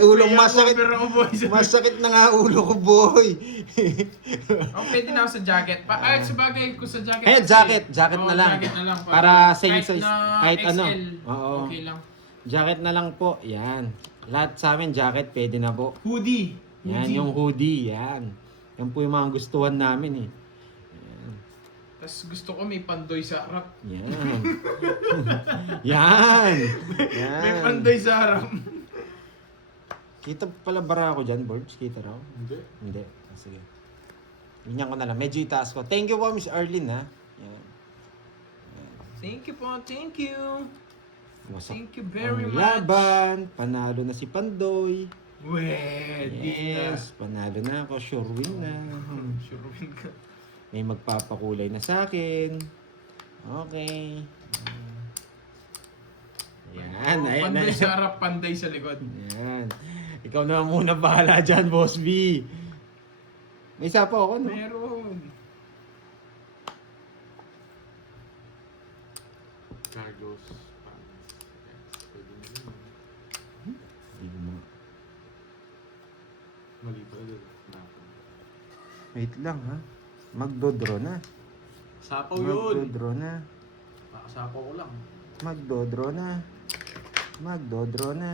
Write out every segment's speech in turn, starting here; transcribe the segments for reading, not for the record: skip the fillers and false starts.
Ulong masakit. Pero ako, boy. Masakit na nga ulo ko, boy. Oh, pwede na ako sa jacket. Ay, sabagay ko sa jacket. Eh, jacket Oo, na lang. jacket na lang. Para same kahit size, na kahit ano. XL, Oo. okay lang. Jacket na lang po, yan. Lahat sa amin, jacket, pwede na po. Hoodie. Yan, yung hoodie, yan. Yan po yung mga gustuhan namin eh. Tapos gusto ko may pandoy sa harap. Yan. Yan. Yan. May pandoy sa harap. Kita pala bara ako dyan, Borbs? Kita raw? Hindi. Hindi. Ah, sige. Ganyan ko na lang. Medyo itaas ko. Thank you po, Miss Arlene, ha? Yan. Thank you po, thank you. Wasak Thank you very ang much. laban. Panalo na si Pandoy. Pwede Yes. Panalo na ako. Sure win na. Sure win ka. May magpapakulay na sa akin. Okay. Yan. Ayan. Pandoy sa harap, panday sa likod. Yan. Ikaw na muna bahala dyan, Boss B. May isa pa ako, no? Meron. Carlos. Pwede na yun. Hindi ko ma- Mali pa rin. Wait lang, ha? Magdodraw na. Sapaw yun. Magdodraw na. Nakasapaw ko lang. Magdodraw na. Magdodraw na.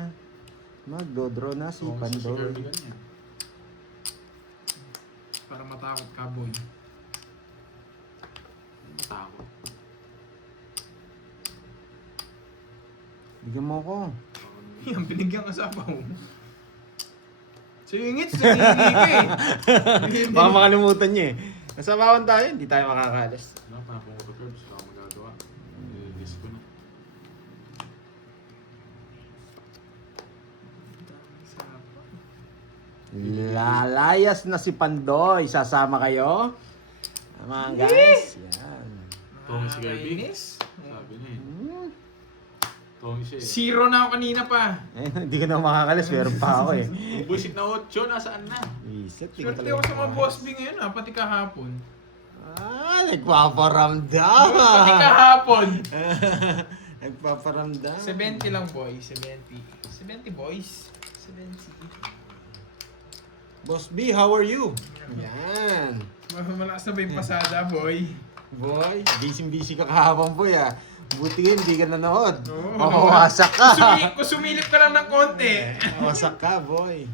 Magdodraw na si Oo, si Pandoy. Kirby ganyan. Para matakot ka, boy. Matakot. Bigyan mo ko. Yan, binigyan ka sa apaw. Singit, nangingi ka eh. Baka makalimutan niya eh. Nasa bawan tayo, hindi tayo makakalis. Wala pa akong auto-curbs. Wala akong magagawa. Nililis ko na. Lalayas na si Pandoy. Sasama kayo? Mga guys. Yan. Tommy si Kirby. Kainis. Sabi niya eh. Tommy siya eh. Zero na ako kanina pa. Eh, hindi ka na makakalis. Meron pa ako eh. Bullshit na 8. Nasaan na? Isit, hindi ka Swerte talaga ako sa mga makakalis. boss B ngayon ha, pati kahapon. Nagpaparamdam. Pati kahapon. Nagpaparamdam. 70 lang boy, 70. 70 boys. 70. Boss B, how are you? Yan. Malakas na ba yung pasada boy? Boy, busy ka kahapon boy ah. Buti hindi ka nanood. Oo. Mawasak ka. Sumilip ka lang ng konti. Mawasak ka boy.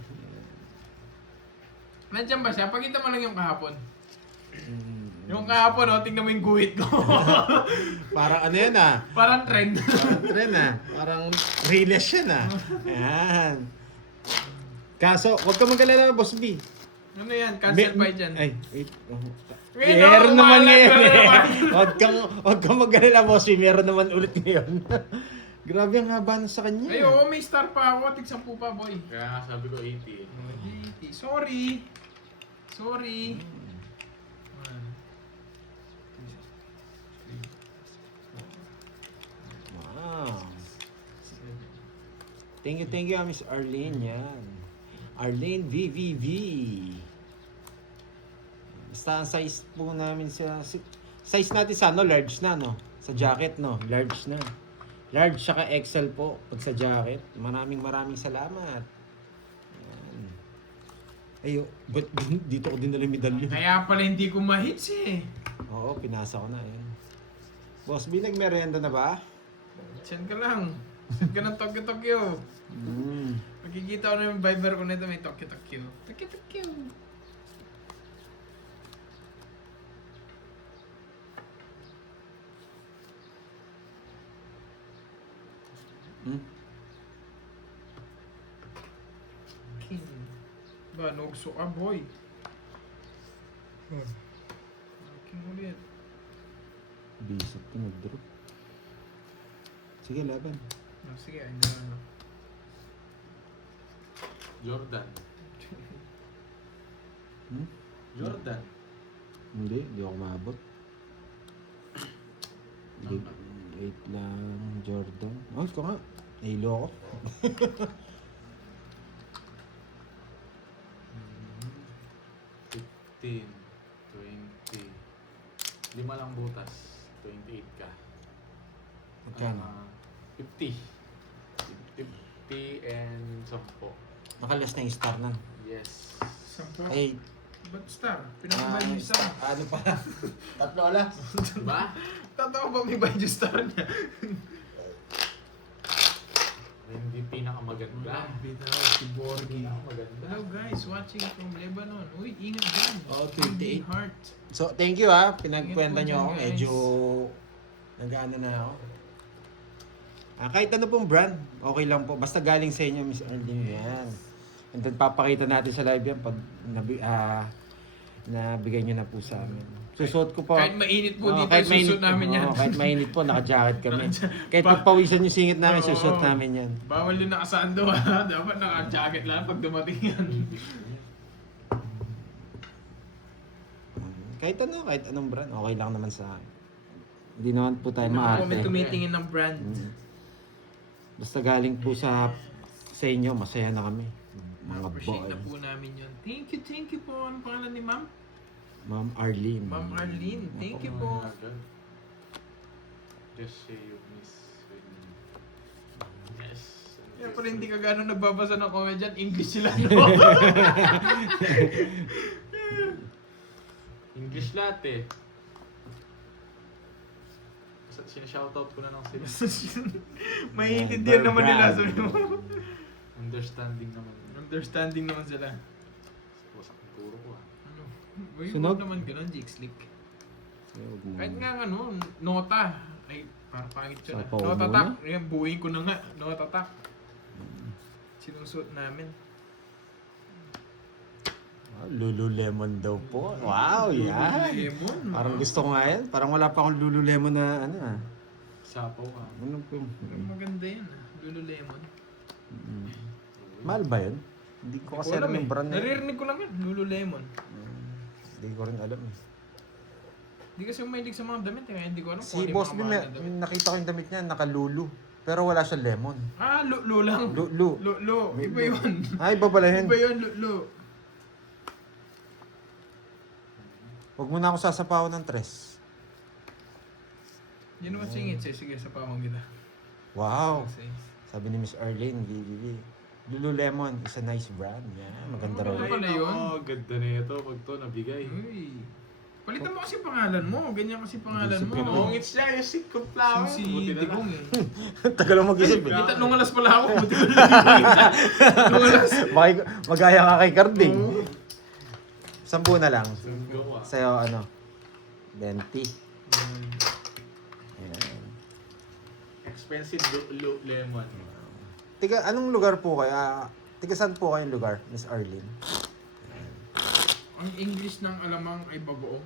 Nandiyan ba siya? Pakita mo lang yung kahapon. Yung kahapon, oh, tingnan mo yung guhit ko. Parang ano yan ah. Parang trend. Parang tren ah. Parang realist yan ah. Yan. Kaso, huwag ka mag-alala, Boss B. Ano yan? Cancel pa dyan. Ay, wait. Wait, Meron naman wala, ngayon wala eh. naman. Huwag kang mag-alala, Boss B. Meron naman ulit ngayon. Grabe ang haba na sa kanya. Ay, oo, may star pa ako. Tig 10 pa, boy. Kaya nga sabi ko 80 eh. Sorry. Sorry. Wow. Thank you, Miss Arlene. Yan. Arlene VVV. Basta ang size po namin size natin sa large na, no? Sa jacket, no? Large na. Large saka XL po pag sa jacket. Maraming salamat. Yan. Ayo, ba't dito ko dinala yung medalyon? Kaya pala hindi ko ma-hits eh. Oo, pinasa ko na. Ayan. Boss B, nagmerienda na ba? Send ka lang. Send ka ng Tokyo. Makikita ko na yung Viber ko nito, may Tokyo. Tokyo. King. Ba, nugso ka, boy. King ulit. Bisip ko nag-drop. Sige, laban. Oh, sige, hindi na ano. Jordan. Jordan. Hindi ako maabot. Wait lang, Jordan. Oh, ito nga. Halo ako. 15, 20. 5 lang butas. 28 ka. Magkano? 50. 50 and 10. Nakalas na yung star nun. Yes. 10. Ay, Ba't star? Pinaka-value star. ano pa? Tatlo alas. Diba? Totoo ba may value star niya? Hindi pinakamaganda. Bitaw, si Borgi. Pinakamaganda. Hello guys, watching from Lebanon. Uy, ingat dyan. Oh, Big 28. heart. So, thank you ha. Pinagkwenta Ingat po nyo ako. dyan, guys. Medyo nag-ano na ako. Kahit ano pong brand, okay lang po. Basta galing sa inyo, Miss Arlene. Yan. And then, papakita natin sa live yan pag nabigay nyo na po sa amin. Susuot ko po. Kahit mainit po dito, kahit susuot namin yan. Kahit mainit po, naka-jacket kami. Kahit pagpawisan yung singit namin, Oo. susuot namin yan. Bawal din nakasando ha. Dapat naka-jacket lang pag dumating yan. Kahit anong brand, okay lang naman sa akin. Hindi naman po tayo Ako may maarte. tumitingin ng brand. Basta galing po sa inyo, masaya na kami. Mga Appreciate boy. na po namin yun. Thank you po. Ano pangalan ni ma'am? Ma'am Arlene. Ma'am Arlene. Thank you po. Just say you miss when... Yes. Kaya pala hindi ka gano'n nagbabasa ng comment dyan. English sila, no? English lahat eh. Sinashoutout ko na lang sila. Maiintindihan naman nila. Sabi mo. Understanding naman. Understanding naman sila. Wasak ang turo ko ah. Ano? Uy, Sunog? huwag naman gano'n, Jixlick. Huwag mo. Kahit nga ano, nota. Ay, parang pangit yun. Sapaw Nota muna? tak. Yan, buuin ko na nga. Nota tak. Sinusuot namin. Lululemon daw po. Wow, yan. Lemon. Parang gusto ko nga yan. Parang wala pa akong Lululemon na ano ah. Sapaw ah. Ano po? Maganda yan ah. Lululemon. Mahal ba yun? Hindi ko kasi alam yung brand na yun. Naririnig ko lang yan. Lululemon. Hindi ko rin alam eh. Hindi kasi mahilig sa mga damit. Kaya hindi ko alam Si Boss B, nakita ko yung damit niya, naka-lulu. Pero wala siya lemon. Ah, Lulu lang. Lulu. Lulu. Iba yun. Ay, iba pala yun. Iba yun, Lulu. Huwag mo na ako sasapawan ng tres. Yan naman singit. Sige, sa pamang kita. Wow. Sige. Sabi ni Miss Arlene, Lululemon is a nice brand. Yan, maganda raw. Ano pala yun? Oh, ganda na ito. Pag to nabigay. Uy. Palitan mo kasi pangalan mo. Ganyan kasi pangalan mo. Pangit siya. Yung si Kuplaw. Si Digong eh. Tagal mo mag-isip eh. Kita nung alas pala ako. Buti ko lang nung alas. Magaya ka kay Carding. 10 na lang. Gawa. Sa'yo ano? 20. Ayan. Expensive lemon. Tiga, anong lugar po kayo? Tiga saan po kayong lugar, Miss Arlene? Ang English ng alamang ay bagoong.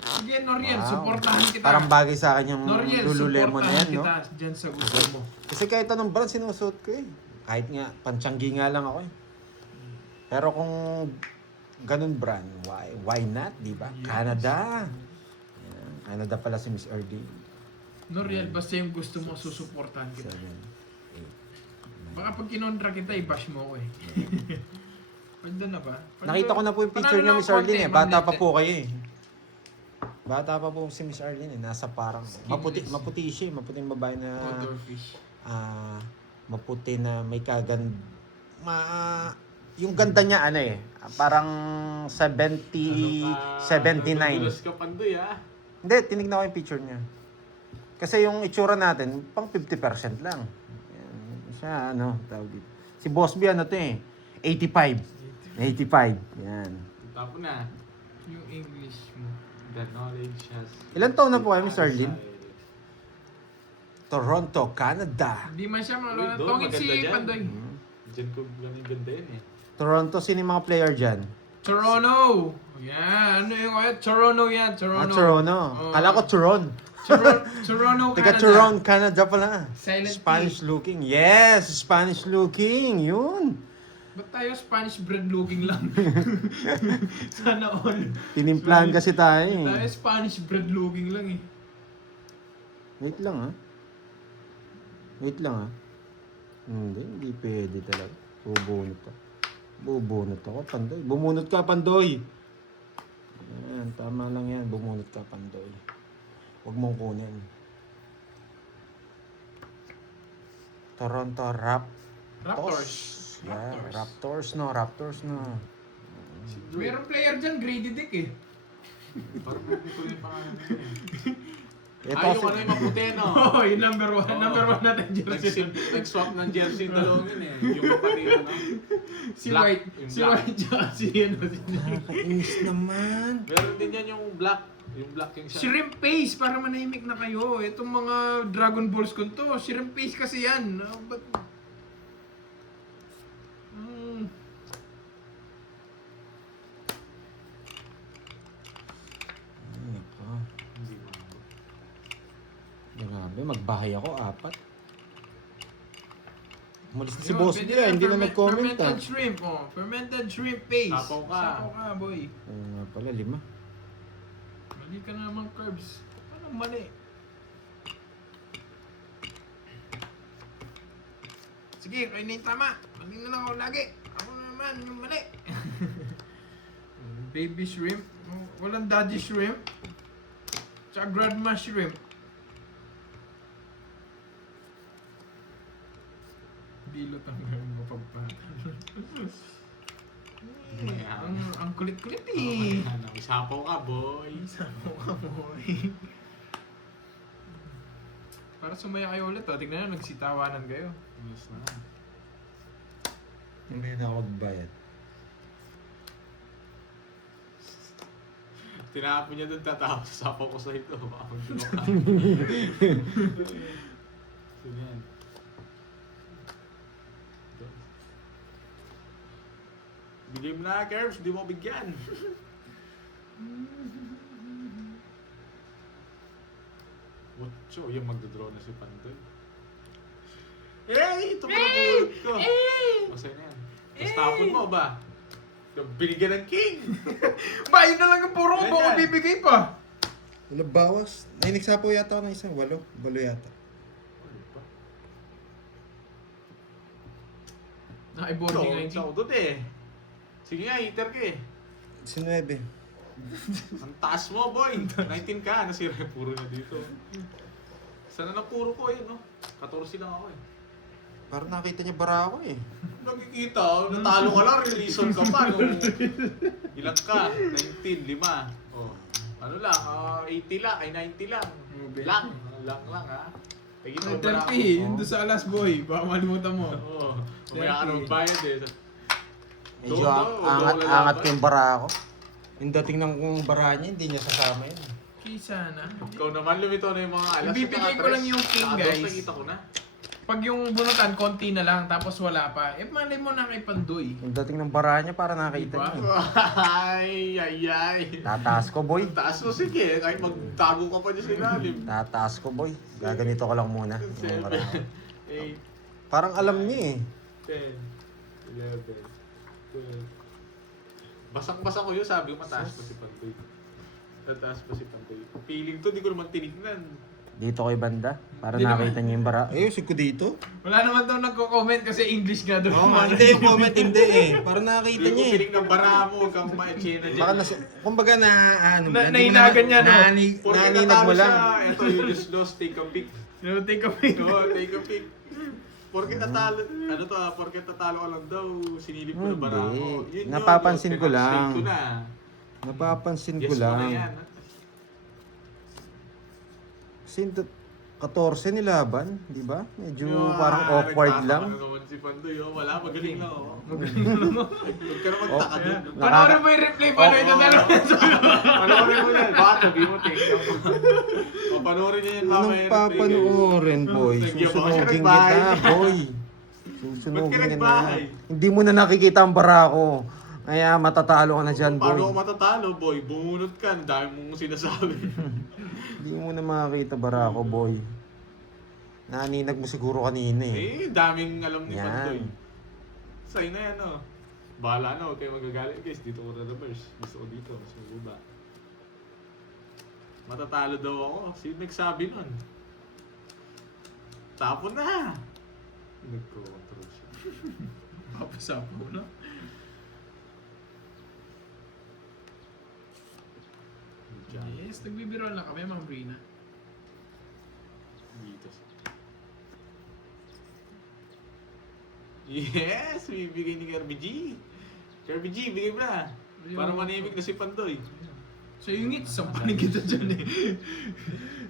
Sige, Noriel, Wow. supportahan kita. Parang bagay sa akin yung Noriel, Lululemon na supportahan yan, no? kita dyan sa gusto mo. Kasi kahit anong brand sinusuot ko eh. Kahit nga, pantsanggi nga lang ako eh. Pero kung ganun brand, why not, di ba? Yes. Canada. Ayan, Canada pala si Miss Arlene. Noriel, basta yung gusto mo, susuportahan kita. 7. Baka pag kinontra kita, i-bash mo ako eh. Pwede na ba? Nakita ko na po yung picture niya, Miss Arlene eh. Bata pa po kayo eh. Bata pa po si Miss Arlene eh. Nasa parang, maputi siya eh. Maputing babae na, Outdoor fish. maputi na may yung ganda niya ano eh. Parang 79. Nagulas ka pandoy ah. Hindi, tinignan ko yung picture niya. Kasi yung itsura natin, pang 50% lang. Yan. Siya, ano, tawag dito. Si Boss B, ano to eh, 85. Yan. Tapos na. Yung English mo. The knowledge has... Ilan taon na po kayo, Miss Arlene? Toronto, Canada. Hindi man siya Uy, malala. doon, Tongit si maganda dyan. Pandoy. Diyan ko lang yung ganda yun eh. Toronto, sino yung mga player dyan? Toronto! Yan, ano yung kaya? Toronto yan, Toronto. Toronto. Oo. Kala ko Toron. Toronto, Teka, Canada. Toron, Canada pala. Silent Spanish looking. Yes, Spanish looking. Yun. Ba't tayo Spanish bread looking lang? Sana all. Tinimplahan kasi tayo Tayo eh. Spanish bread looking lang eh. Wait lang ha. Wait lang ha. Hindi pwede talaga. Bubunot ako, Pandoy. Bumunot ka, Pandoy. Ayan, tama lang yan. Bumunot ka, Pandoy. Huwag mong kunin. Toronto Raptors. Yeah, Raptors no. Mayroong player dyan, Grady Dick eh. Parang hindi ko rin yung pangalan nito eh. Ito Yung ano yung maputi, no? Oo, yung number 1. Oo. Number 1 natin jersey. Nag-swap ng jersey yung dalawang yun eh. Yung kapatid, ano? Si Black. White. Yung Si black. White tsaka si ano. Nakakainis naman. Meron din yan yung black. Yung black yung siya. Shrimp Pace, para manahimik na kayo. Itong mga Dragon Balls ko to, Shrimp Pace kasi yan. Ba't... Hindi mo. Grabe, magbahay ako, 4. Umalis na si Yun, boss pwede niya, hindi na ferment- nag-comment Fermented shrimp, fermented shrimp paste. Sapaw ka. Sapaw ka, boy. Oo nga pala, 5. Mali ka na naman, Curbs. Anong mali? Sige, kayo na yung tama. Mali na lang ako lagi. Ako na naman yung mali. Baby shrimp. Walang daddy shrimp. Tsaka grandma shrimp. Bilot ang gawin mo pagpatan. Ang kulit-kulit eh. Isapaw ka, boy. Sapaw ka, boy. Para sumaya kayo ulit, tignan nyo, nagsitawanan kayo. Yes na. Hindi na ako magbayad. Tinapon niya doon, tatawa sa sapaw ko sa ito. Baka magdunok ka. Sino yan? Bigay mo na, Kerbs. Hindi mo bigyan. Whatso? Yung magdodraw na si Pantoy. Eh! Ito pala bulit ko. Masaya na yan. Tapos tapon mo ba? Binigyan ng king. Ba, yun na lang yung puro ko, Ganyan. baka bibigay pa. Wala bawas. Nainigsapo yata ako ng isang 8. 8 yata. Naka-boarding nga yung Ikaw doon eh. Sige nga, hitter ka eh. 19. Ang taas mo, boy. 19 ka. Nasira yung puro na dito. Sana na puro ko yun, no? 14 lang ako eh. Parang nakita niya bara ako eh. Nakikita, natalo ka lang, reason ka pa. No? Ilan ka? 19, 5. Oh. Ano lang, 80 lang, ay 90 lang. Lang ha. Nakikita mo ba 30, yun doon sa alas boy, baka malimutan mo. Oo. Mamaya ka nang bayad eh. Medyo Doon, angat ko yung bara ako. Yung dating ng bara niya, hindi niya sasama yun. Kisa na. Ikaw naman, lumito na yung mga alas. Ibibigay ko lang yung king, guys. Nakita ko na. Pag yung bunutan, konti na lang, tapos wala pa. Eh, malay mo na kay Pandoy. Yung dating ng bara niya, para nakita Diba? niya. Ay. Tataas ko, boy. Taas mo, sige. Kahit magtago ka pa dyan sa ilalim. Tataas ko, boy. Gaganito ko lang muna. Yung bara ko. 8, Parang alam niya eh. 10, 11, 12. Basang-basa ko yun, sabi ko mataas pa si Pantoy. Tataas pa si Pantoy. Feeling to, di ko naman tinignan. Dito kay banda. Para Hindi nakita niya yung bara. Eh, ko dito. Wala naman daw nagko-comment kasi English nga doon. Hindi, comment hindi eh. Para nakita Hindi ko niya eh. tinignan bara mo, huwag kang ma-echena dyan. Baka kumbaga na ano. Nahinagan niya, no? Porque Naninag natalo mo lang. siya, ito you just lost, take a pic. No, take a pic. No, take a pic. Porque natalo, ano to porque tatalo ka lang daw, sinilip ko na bara Hindi. mo. Yun Napapansin ko lang. Ko na. Napapansin Yes ko mo na lang. yan. Kasi 14 nilaban, di ba? Medyo parang awkward lang. Ano naman si Pandoy, oh. Wala, magaling lang. Oh. Huwag ka na magtaka Oh. doon. Panoorin mo yung replay paano ito dalawa. Panoorin mo yan. Baka sabi mo, take lang. O, panoorin niya yan. Anong papanoorin, boy? Nagyabang siya, Susunugin nagbahay. kita, boy. Ba't Susunugin ka kita. nagbahay? Hindi mo na nakikita ang bara ko. Kaya matatalo ka na dyan, Paano ako boy. matatalo, boy? Bumunot ka. Ang dami mong sinasabi. Hindi mo na makakita bara ko, boy. Naninag mo siguro kanina eh. Daming alam ni Yan. Pandoy. Sa'yo na yan, oh. Bahala na, huwag kayo magagalit, guys. Dito ko na-reverse. Gusto ko dito, mas mabuba. Matatalo daw ako. Sino nagsabi nun? Tapon na! Nag-control siya. Papasapo na. Yes, nagbibiro lang kami mga Brina. Dito. Yes! Bibigay ni Kirby G. Kirby G, bigay mo na. Para manimik na si Pandoy. So yung ngit, sampanin kita dyan eh.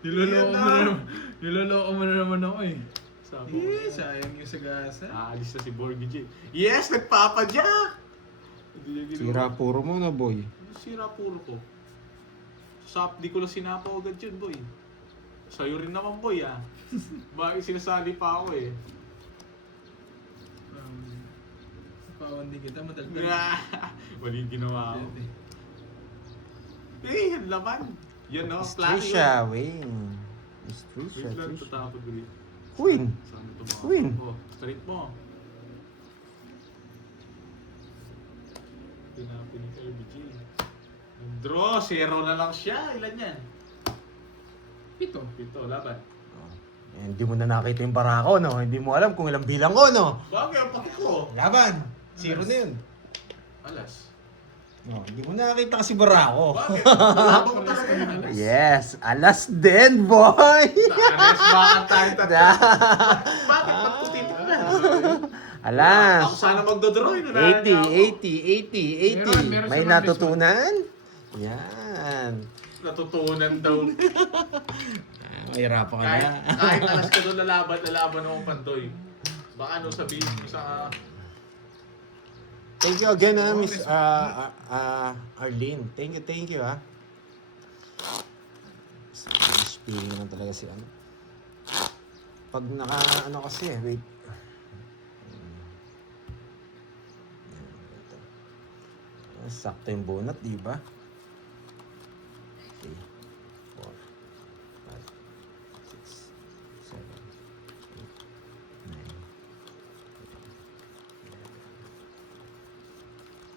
Niloloko mo na naman ako eh. Sabi Eh, sayang yung sagasa. Aalis na si Borgie J. Yes! Nagpapadyak! Hindi niya ginawa. Sira puro mo na, boy. Sira puro ko. Di ko lang sinapaw agad yun, boy. Sa'yo rin naman, boy, ah. Bakit sinasali pa ako eh. Pawan din kita, madalgal. Waling ginawa ako. Eh, ang laman. Yan no, Miss plano Trisha, Wayne. Miss Trisha, Wait lang, Trisha. tatapag ulit. Queen. Saan mo tumawag? Queen. Oh, straight mo. Tinapin ni Kirby G. Draw, 0 na lang siya. Ilan yan? 7. 7, laban. Eh, hindi mo na nakita yung barako, no? Hindi mo alam kung ilang bilang ko, no? Bagay, ang paki ko. Laban. 0 na yun. Alas. No, hindi mo nakita kasi barako. Bakit? Malabang ko talaga yan. Yes, alas din, boy! Alas, bakit tayo tatlo? Bakit? Ba't ko titignan? Alas. Ako sana magdodraw. 80. Meron May si natutunan? Yan. Natutunan daw. Mahirapan ka Kahit, na. kahit alas ka doon lalaban akong Pandoy. Baka ano sabihin mo sa... Thank you again, Miss Arlene. Thank you, ha. Spilling naman talaga si ano. Pag ano kasi, wait. Sakto yung bunot, di ba? 3, 4, 5, 6, 7, 8,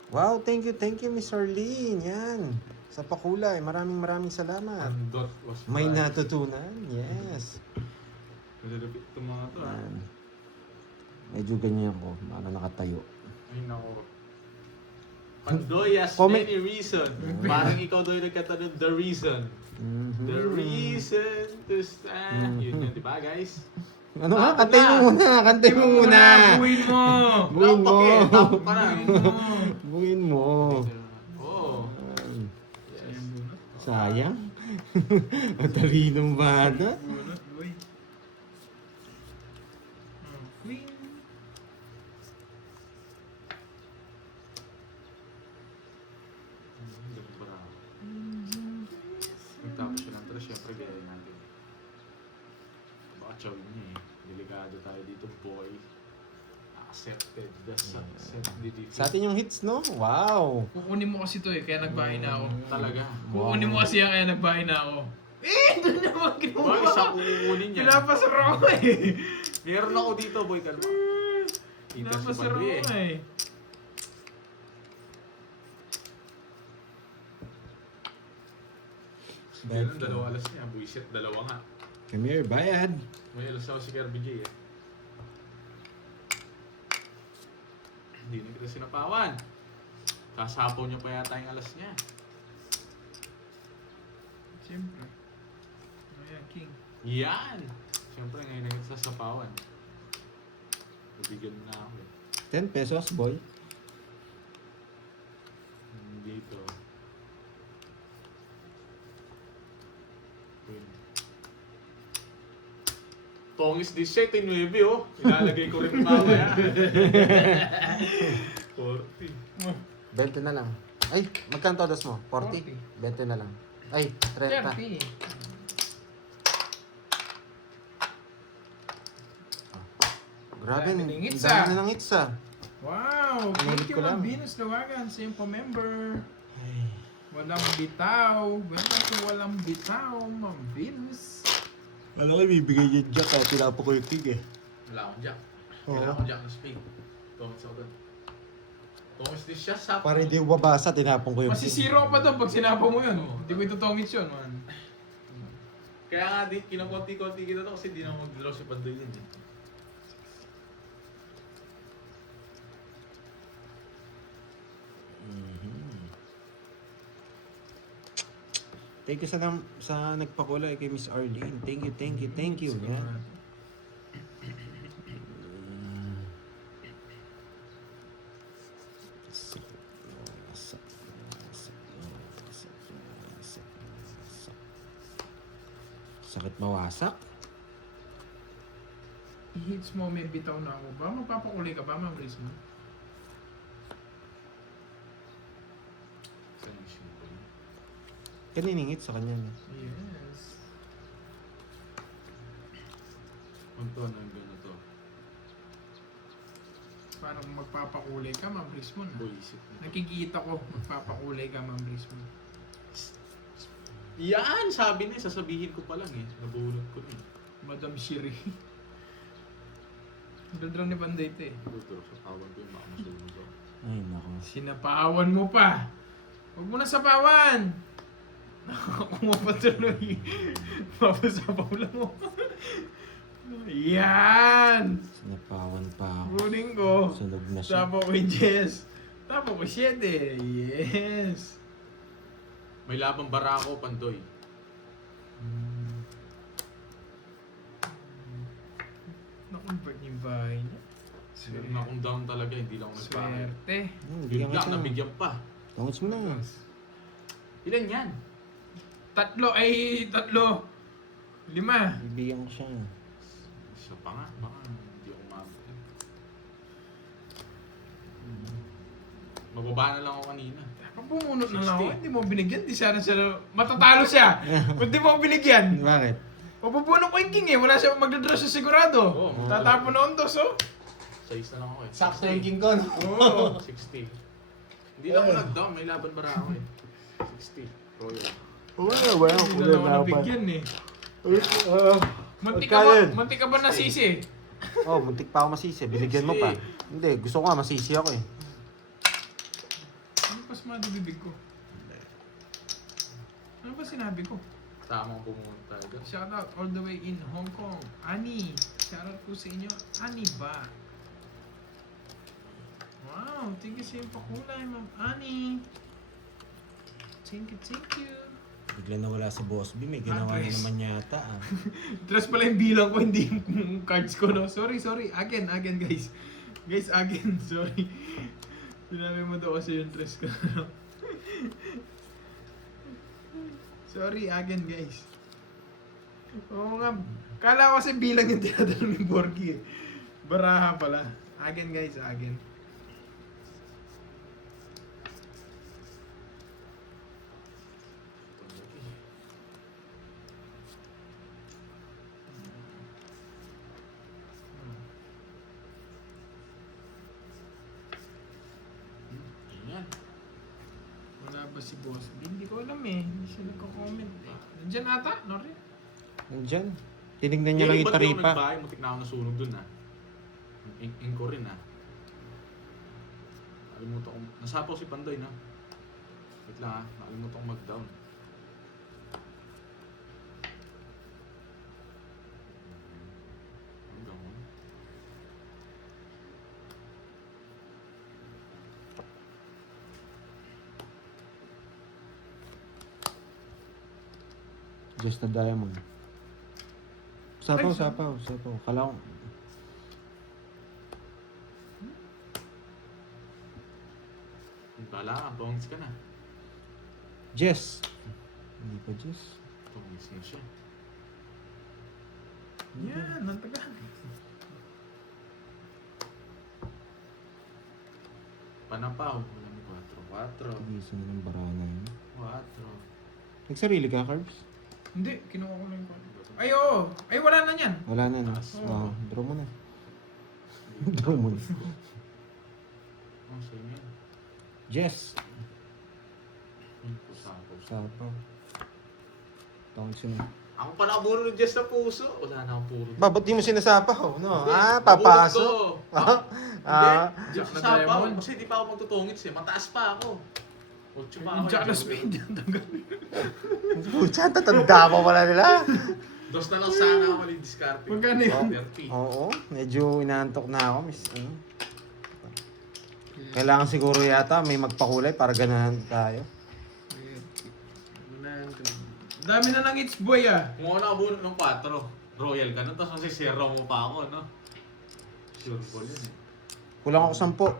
9. Wow, thank you, Miss Arlene. Yan. Sa pakulay, maraming salamat. Andot was May right. natutunan, yes. Nalilapit itong mga to, ha? Yan. Medyo ganyan ako, para nakatayo. Ay, nako. Pandoy has Comment- many reason. Parang ikaw daw yung nagkatanong the reason. Mhm. The reason to stand. Yun yun, di ba, guys? Ano nga? Tapo Kantay na. mo muna, kantay mo muna. Buuin mo! Buuin mo. Tapo ka na. Buuin mo. Oo. Ayan. Yes. Sayang. Ang talinong bata. Bunot, boy. Queen. Ganun ba na? Nagtapos siya ng tres, syempre gayahin natin. Baka chawin niya eh. Delikado tayo dito, boy. Accepted the sunset defeat. Sa atin yung hits, no? Wow. Kukunin mo kasi to eh, kaya nagbahay na ako. Talaga. Kukunin mo kasi yan, kaya nagbahay na ako. Doon naman ginawa. Boy, isa kukunin niya. Pinapasara ako eh. Meron ako dito, boy. Kalma. Kita si Pinapasara Pandoy ako eh. eh. Ganun, dalawa alas niya. Buisit, dalawa nga. Come here, bayad. May alas ako si Kirby J eh. Hindi na kita sinapawan. Kasapaw niya pa yata yung alas niya. Siyempre. Ayan, king. Yan! Siyempre ngayon na kita sasapawan. Bibigyan mo na ako eh. 10 pesos, boy. Dito. Tongis 17, 9 oh. Ilalagay ko rin mamaya. 40. 20 na lang. Ay, magkano todos mo? 40? 20 na lang. Ay, 30. 30. Grabe, Dami ang ng hits, dami ah. na ng hits, ah. Wow! Ulit Thank you, ko lang. Venus Lawagan. Sa iyong pa-member. Walang bitaw. Welcome to Walang Bitaw, Ma'am Venus. Alam ko, bibigay yung jack, kaya pinapo ko yung king, eh. Wala akong jack. Oo. Wala akong jack na spade. Tongis ako doon. Tongis din siya sa... Para hindi mabasa, tinapon ko yung Masisiro pa doon pag sinapa mo yun. Hindi ko itutongit yun, man. Kaya nga din, kinakonti-konti kita to kasi di na mag-draw si Pandoy yun eh. Thank you sa nagpakulay kay Miss Arlene. Thank you. Yan. Sakit mawasak. I-hits mo, may bitaw na ako ba? Magpapakulay ka ba, Ma'am Risma? Saan yung symbol? Kaniningit sa kanya. No? Yes. Ano to? Ano yung gano'n to? Parang magpapakulay ka, Ma'am Risma na. Buisit na. Nakikita ko, magpapakulay ka, Ma'am Risma. Yan! Sabi niya, sasabihin ko pa lang eh. Nabulot ko na eh. Madam Shiri. Ganda ni Panday ito eh. Pero sa tawag ko yung makamusulong ko. Ay, nako. Sinapawan mo pa. Huwag mo na sapawan. Nakakuha pa tuloy. Papasapaw lang mo. Yan! Sinapawan pa ako. Kunin ko. Sunog na siya. Tapo ko yung Jess. Tapo ko 7. Yes. May labang barako, Pandoy. Nakonvert yung bahay niya. Meron akong down talaga, hindi lang ako nagpahay. Swerte. Yun Bigyan lang, kita. nabigyan pa. Tangos mo na. Ilan yan? 3. 5. Bibigyan ko siya. Isa pa nga, baka hindi ako mabigyan. Mababa na lang ako kanina. Pag bumunot na lang ako, 60. hindi mo binigyan. Di sana siya, matatalo siya. Kung di mo binigyan. Bakit? Papupuno ko yung king eh. Wala siya magdadraw siya sigurado. Oo. Tatapon na ondos oh. Size na lang ako eh. Sakto yung king ko, no? Oo. 60. Hindi lang ako nag-down, may laban bara ako eh. 60. Royal. Well, Hindi na ako nabigyan eh. Muntik ka ba nasisi? Oh, muntik pa ako masisi. Binigyan mo pa. Hindi, gusto ko nga masisi ako eh. Ano pa sumado bibig ko? Ano ba sinabi ko? Tamang pumunta tayo doon. Shout out all the way in Hong Kong. Ani, shout out po sa inyo. Ani ba? Wow, thank you sa iyong pakulay, Ma'am Ani. Thank you. Bigla nawala si Boss B. May ginawa na Address. naman yata ah. Dress pala yung bilang ko, hindi yung cards ko, no? Sorry. Again, guys. Guys, again, sorry. Sinabi mo daw kasi yung dress ko, no? Sorry, again, guys. Oo nga. Kala ko kasi bilang yung tinadala ni Borgie, eh. Baraha pala. Again, guys, again. Yan. Wala ba si Boss B? Hindi ko alam eh. Hindi siya nagko-comment eh. Nandiyan ata, Nori? Nandyan. Tinignan niya lang yung ba't di ako taripa. nagbahay? Muntik na ako nasunog dun ah. Inko rin ah. Nakalimutan ko. Nasapaw si Pandoy na. Wait lang ah. Nakalimutan ko mag-down. Hanggang mo. Just na diamond. Sapaw. Kala ko. Bala ka, bongis ka na. Jess. Hindi pa Jess. Bongis na siya. Yan, nantagan. Panapaw. Wala may 4. Tigisan na ng barana yun. 4. Nagsarili ka, Carbs? Hindi, kinuha ko lang yung card. Ay, oo. Ay, wala na yan. Wala na, no? Taas. Oh, draw mo na. Draw mo na. Oh, sa'yo yan. Jess. Sapaw. Sapaw. Tawag sino. Ako pa nakaburo ng Diyos sa puso. Wala na akong puro. Ba, ba't di mo sinasapaw? No? Hindi, Ah, nabulot papasok. ko. Ah. Hindi, Jack na sapaw. diamond. Kasi di pa ako magtutungits eh. Mataas pa ako. 8 pa ako. Yung Jack na speed yan, tagal. Pucha, tatanda pa pala nila. Dos na lang sana ako ulit discarte. Magkano yun? 30. Oo, medyo inaantok na ako, miss. Ano? Kailangan siguro yata may magpakulay para ganahan tayo. Dami na ng It's Boy ah. Kung ako nakabunot ng 4, royal ka na. Tapos masisero mo pa ako, no? Sure ball yun eh. Kulang ako 10.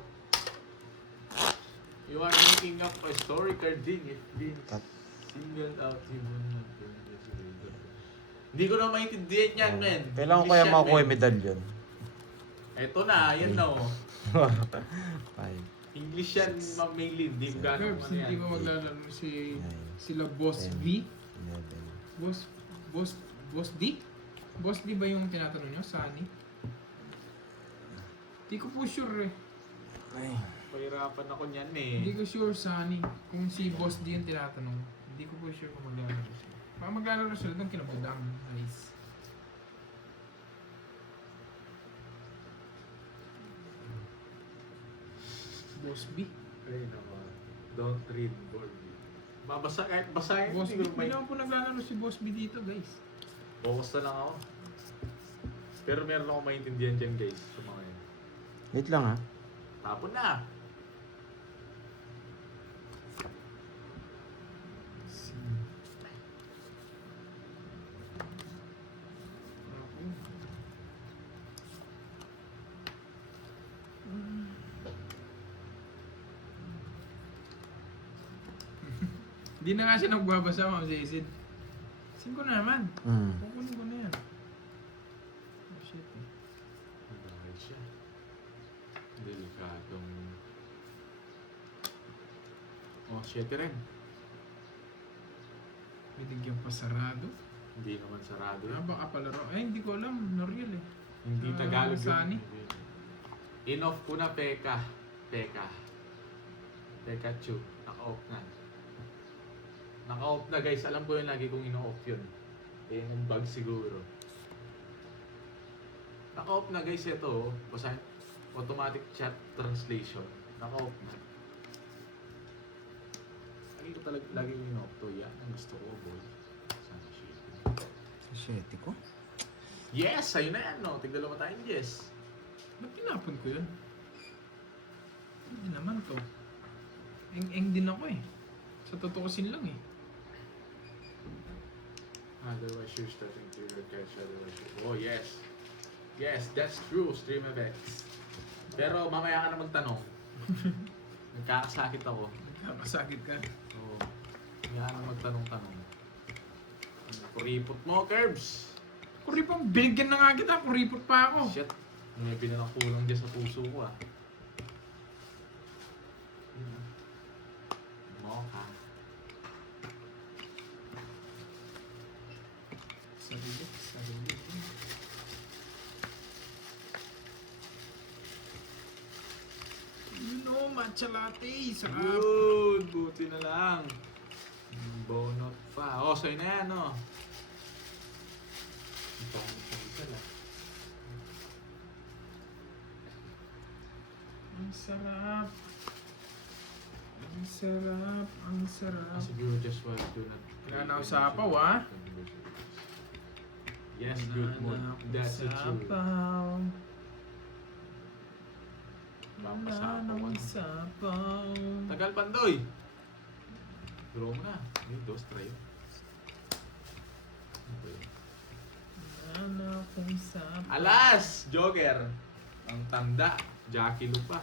You are making up a story carding if being Cut. singled out even Hindi ko na maintindihan yan, men. Kailangan ko English kaya yan, makukuha men. yung medalyon. Eto na, yan na oh. 5, English yan, Ma'am Maylin. Hindi ko gano'n Curbs, ano yan. hindi ko maglalaro si sila 10, Boss V. 11. Boss D? Boss D ba yung tinatanong nyo? Sunny? Hindi ko po sure eh. Ay. Pahirapan ako niyan Hindi eh. ko sure Sunny. Kung si Boss D yung tinatanong. Hindi ko po sure kung maglalaro sila. Baka maglalaro sila doon kinabudang. Nice. Boss B. Ay, nako. Don't read board. Babasa, kahit basahin, Boss B. hindi ko Hindi may... naman po naglalaro si Boss B dito guys. Focus na lang ako. Pero meron akong maintindihan dyan, guys. Sa mga yun. Wait lang ha. Tapon na. Hindi na nga siya nagbabasa, Ma'am Zaysid. Sin ko na naman. Mm. Kukunin ko na yan. Oh shit eh. Dahil siya. Delikadong... Oh, 7 rin. Binigyan pa sarado. Hindi naman sarado Ah, yun. baka palaro. Ay, hindi ko alam. Noriel eh. Hindi Tagalog yun. Sani? In-off ko na Peka. Pekachu. Naka-off na. Naka-off na guys. Alam ko yun lagi kong ino-off yun. Kaya yung bug siguro. Naka-off na guys ito. Basta automatic chat translation. Naka-off na. Lagi kong ino-off to. Yan ang gusto ko boy. Sana shit. 7 ko? Yes! Ayun na yan no. Tigdalawa tayong yes. Ba't tinapon ko yun? Hindi naman to. Eng-eng din ako eh. Sa tutukusin lang eh. Otherwise, you're starting to catch otherwise. Oh, yes. Yes, that's true, Stream FX. Pero mamaya ka na magtanong. Nagkakasakit ako. Kakasakit ka. Oo. Mamaya ka na magtanong-tanong. Kuripot mo, Curbs! Kuripot, binigyan na nga kita. Kuripot pa ako. Shit. May pinakakulang dyan sa puso ko ah. Mocha. Sarili. Matcha latte. Sarap. Good! Buti na lang. Bonot pa. Oh, sa'yo na yan, no? Ito ang isa lang. Ang sarap. Ang sarap. Ang sarap. Siguro just while do not... Kailangan ako sa apaw, ah. Yes, good mood. That's the truth. Sapaw. Papasapaw ka. Sapaw. Tagal pandoy! Draw mo na. Ay, dos, try. Okay. Wala akong sapaw. Alas! Jogger! Ang tanda. Jackie Lupa.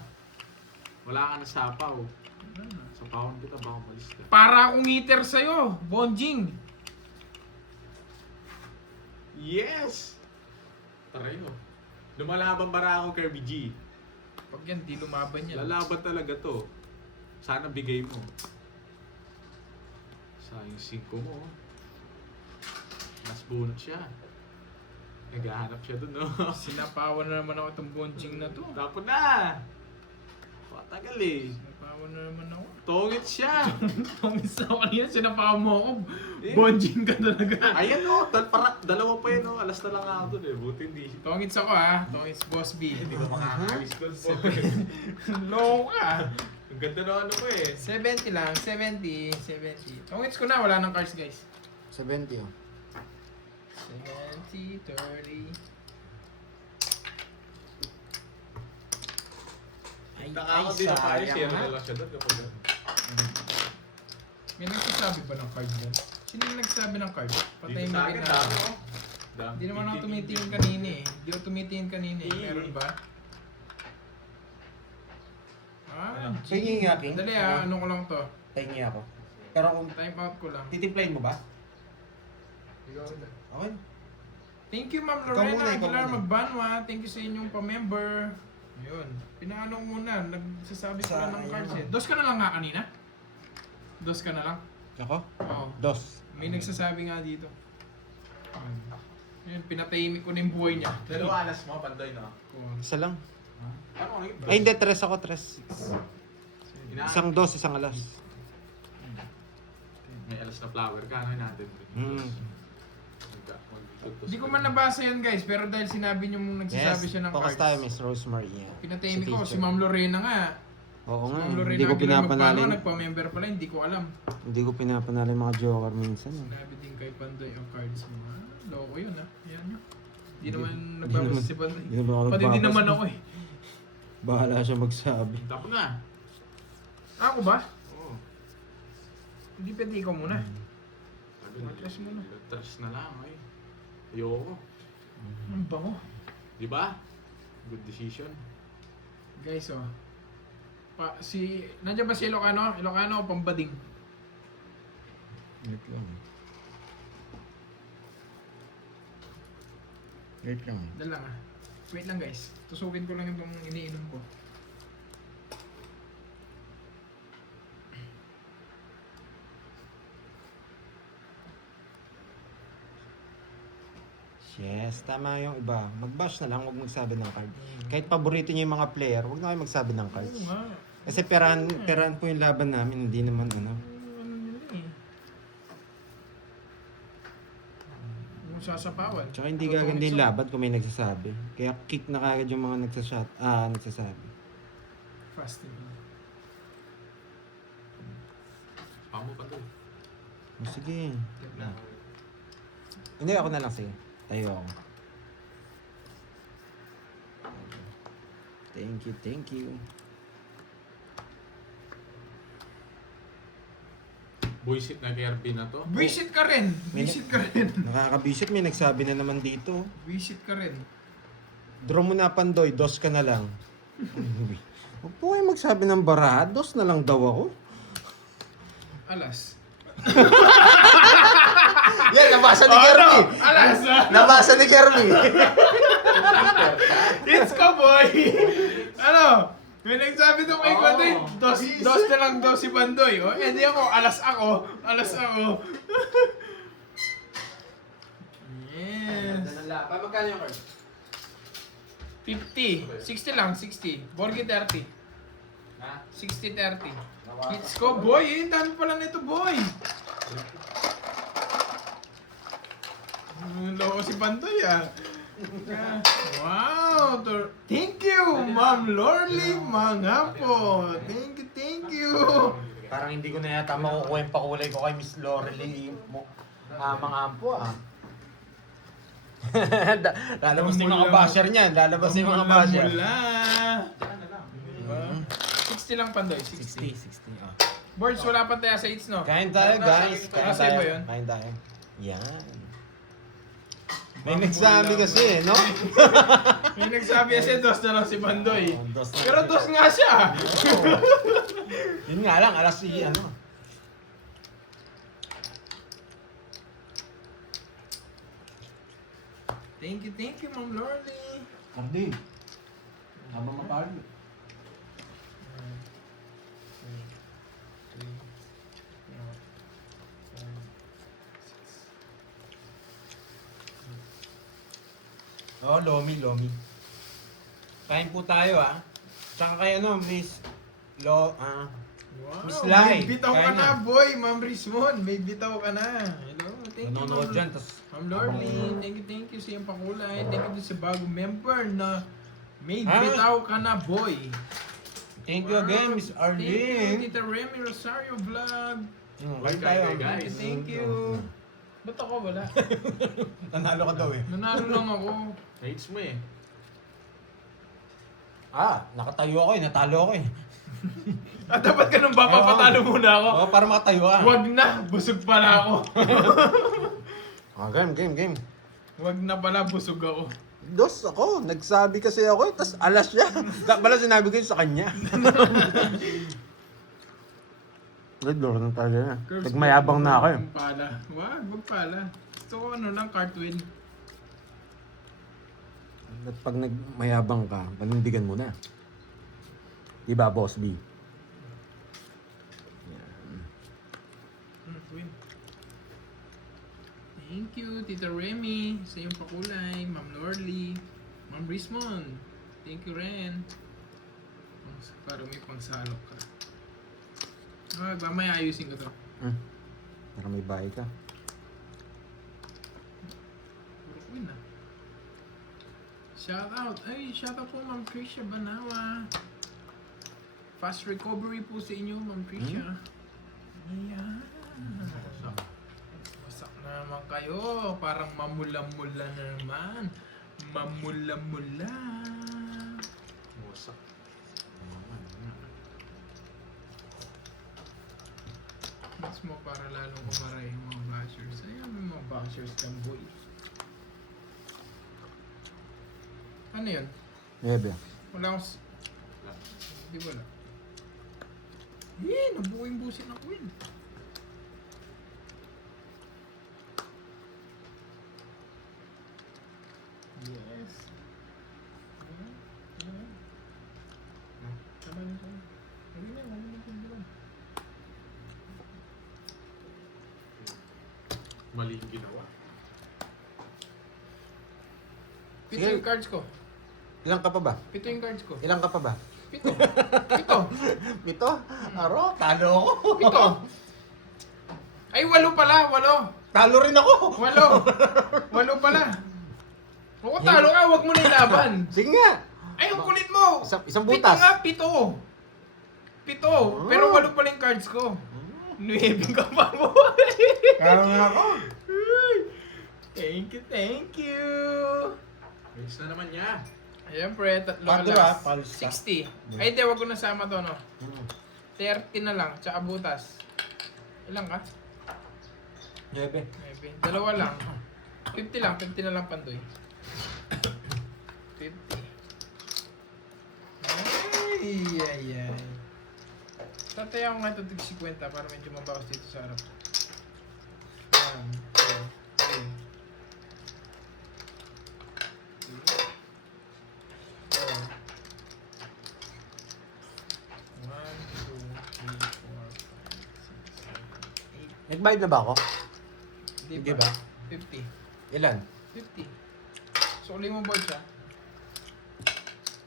Wala ka na sapaw. Sa pawon kita, baka malis ka. Para akong eater sa'yo, Bonjing. Yes! Taray mo. Lumalaban bara ako, Kirby G. Pag yan, di lumaban yan. Lalaban talaga to. Sana bigay mo. Sayang 5 mo. Mas bunot siya. Naghahanap siya dun, no? Sinapawan na naman ako itong Bonjing na to. Tapon na! Patagal eh. Sinapawan na naman ako. Tongit siya! Tongis ako kanina, sinapawan mo ako. Eh. Bonjing ka talaga. Ayan o, dalawa pa yun o. Alas na lang ako dun eh. Buti hindi. Tongits ako ha. Tongits Boss B. Hindi ko makakalis dun po. Loko ka. Ang ganda na ano ko eh. 70 lang. 70. Tongits ko na. Wala nang cards guys. 70 oh. 70, 30. Nakaka din na tayo siya. Nalala siya dun kapag gano'n. May nagsasabi ba ng card yan? Sino yung nagsabi ng card? Patay Dito mo sa rin akin, na. dami oh. Hindi naman ako tumitingin kanina eh. Hindi ako tumitingin kanina eh. Meron ba? Ah, Ano? Tingin nga, King. Dali ah, ano ko lang to. Tingin ako. Pero kung Time out ko lang. titimplayin mo ba? Ikaw na. Okay. Thank you, Ma'am Ikaw Lorena muna, ikaw Aguilar muna. Magbanwa. Thank you sa inyong pa-member. Ayun. Pinaano muna. Nagsasabi Sa- pala ng cards ayun. eh. Dos ka na lang nga kanina? Dos ka na lang? Ako? Oo. Dos. May nagsasabi nga dito. Ayun, pinatahimik ko na yung buhay niya. Dalawa alas mo, Pandoy, no? Isa lang. Ano naging Ay, hindi. Tres ako. Tres. Ina- Isang dos, isang alas. May alas na flower ka, ano natin? Hindi ko man nabasa yan guys, pero dahil sinabi niyo mong nagsasabi siya ng focus cards. tayo, Miss Rosemary. Yeah. Pinatahimik ko, si teacher. Ma'am Lorena nga. Oo Si nga, Ma'am Lorena hindi ko Aguilar Magbanwa, pinapanalin. nagpa-member pala, hindi ko alam. Hindi ko pinapanalin mga joker minsan. Sinabi din kay Pandoy ang cards mo. Ah, loko yun ha. Yan yun. Hindi naman Hindi nagbabasa naman- si Pandoy. hindi naman ako Pati din nagbabasa. naman ako eh. Bahala siya magsabi. Tapos na. Ako ba? Oo. Hindi pwede ikaw muna. Sabi Matras mo na. Matras na lang, ay. Ayoko. Ang bango. Di ba? Good decision. Guys oh. Nandiyan ba si Ilocano? Ilocano o Pambading? Wait lang. Wait lang. Dala lang ah. Wait lang guys. Tusukin ko lang itong iniinom ko. Yes, tama yung iba. Mag-bash na lang, huwag magsabi ng card. Kahit paborito niyo yung mga player, huwag na kayo magsabi ng cards. Oo nga. Kasi perahan po yung laban namin, hindi naman ano. Ano yun eh. Yung sasapawan. Tsaka hindi gaganda yung laban kung may nagsasabi. Kaya kick na kagad yung mga nagsasabi. Fasting. Spam mo, Pandoy. Oh, sige. Hindi, ako na lang sige. Tayo ako. Thank you, thank you. Buisit na kay RP na to. Visit ka rin! Visit ka rin! Nakakabisit, may nagsabi na naman dito. Visit ka rin. Draw mo na Pandoy, dos ka na lang. Huwag po kayo magsabi ng baraha, dos na lang daw ako. Alas. Yan, nabasa ni Kermy! Alas! Nabasa ni Kermy! It's ko boy! Ano? May nagsabi doon kay Bandoy, dos na lang daw si Bandoy. Oh, hindi ako, alas ako. Yes. Magkano yung card? 50. 60 lang, 60. Borgi 30. Ha? 60-30. It's ko boy, eh. Dami pala nito boy. Loko si Bandoy ah. Wow! Thank you, Ma'am Lorly Mangapo. Thank you. Parang hindi ko na yata makukuha yung pakulay ko kay Miss Lorely mga ampo ah. Lalabas na yung mga basher niyan. Lalabas na yung mga basher. Mula. Diyan na lang. Diba? 60 lang Pandoy, 60. 60. Oh. Boards, wala pa tayo sa 8 no? Kain tayo guys. Kain Nasa iba tayo. yun? Kain tayo. Yan. May nagsabi kasi no? May nagsabi kasi dos na lang si Bandoy. Oh, dos na. Pero dos nga siya. Yun nga lang, alas ano. Thank you, Ma'am Lorly. Cardi. Habang mapali. Oh, lomi. Kain po tayo ah. Tsaka kay ano, Miss Wow, Miss Lai, may bitaw ka kaya na, na. boy. Ma'am Rismon, may bitaw ka na. Hello, thank you, nanonood Ma'am. dyan, tas Ma'am Lorly, thank you sa iyong pakulay. Thank you din sa bagong member na may Ah. bitaw ka na, boy. thank you again, Miss Thank you, Arlene. Tita Remy Rosario Vlog. Kain tayo. Guys. Thank you. Ba't ako wala? Nanalo ka daw eh. Nanalo lang ako. Hates mo eh. Nakatayo ako eh. Natalo ako eh. At dapat ka nung papatalo muna ako. Oo, para makatayo ka. Wag na, busog pala ako. Game. Wag na pala, busog ako. Dos ako. Nagsabi kasi ako eh. Tas alas siya. Pala sinabi ko yun sa kanya. Good Lord, ang tayo na. Nagmayabang na ako eh. Wag pala. Wag pala. Gusto ko ano lang, cartwheel. At pag nagmayabang ka, panindigan mo na. Diba, Boss B? Win. Thank you, Tita Remy, sa iyong pakulay, Ma'am Norly, Ma'am Rismon. Thank you rin. Para may pangsalok ka. Mamaya ayusin ko to. Para may bahay ka. Puro win ah. Shout out. Ay, shout out po Ma'am Krisha Banawa. Fast recovery po sa inyo, Ma'am Krisha. Ayan. Wasak na naman kayo. Parang mamula-mula na naman. Mamula-mula. Wasak. Mas mo para lalong kumaray yung mga bashers. Ayan, may mga bashers kang boy. Ano yun? Nebe. Wala akong... Di ba na? Nabuing busin ako yun. Yes. Tama na siya. Huwag na. Mali yung ginawa. Pito Sige. yung cards ko. Ilang ka pa ba? Pito yung cards ko. Ilang ka pa ba? Pito. Pito. Pito? Aro, talo ako. Pito. Ay, 8 pala. 8. Talo rin ako. 8 pala. Kung talo ka, huwag mo na ilaban. Sige nga. Ay, ang kulit mo. Isang Pito butas. nga, 7. 7. Pero 8 pala yung cards ko. 9 ka pa mo. Kaya nga ako. Thank you. Ayos na naman niya. Ayan, pre. 3 Pato alas. ah, palos ka. 60. Ay, di, wag ko nasama to, no? 30 na lang, tsaka butas. Ilang ka? Nebe. Maybe. 2 lang. 50 lang, 50 na lang pandoy. 50. Ay. Tataya ko nga ito tig 50 para medyo mabawas dito sa harap. 1, 2, 3. 8. Nagbayad na ba ako? Hindi ba? 50. Ilan? 50. So, uli mo board siya.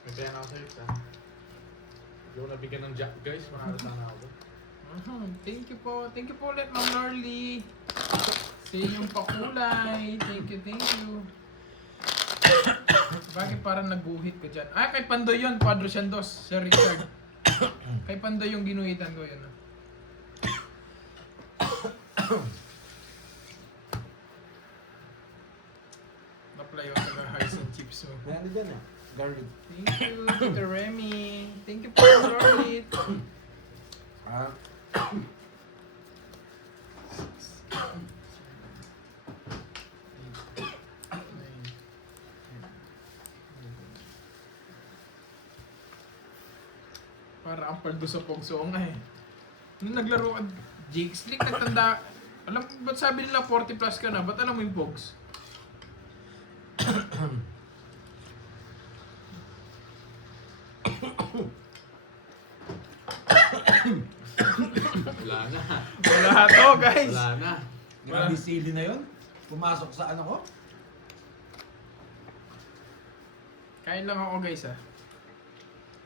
May pera ako sa'yo, ha? Hindi ko nabigyan ng jack, guys. Manalo sana ako. Thank you po. Thank you po ulit, Ma'am Norly. Sa inyong pakulay. Thank you. Bakit parang naguhit ka dyan? Ah, kay Pandoy yun. Padre Santos. Sir Richard. Kay Pandoy yung ginuhitan ko yun. Apply yung taga-hearts and chips mo. Meron dyan eh. Garlic. Thank you, Tita Remy. Thank you po, Garlic. Para ang paldo sa pogso nga eh. Nung naglaro ka, Jigs League, nagtanda, alam, ba't sabi nila 40 plus ka na? Ba't alam mo yung pogs? Wala na. Wala to, guys. Wala na. Grabe sili na yun. Pumasok sa ano ko. Kain lang ako, guys, ah.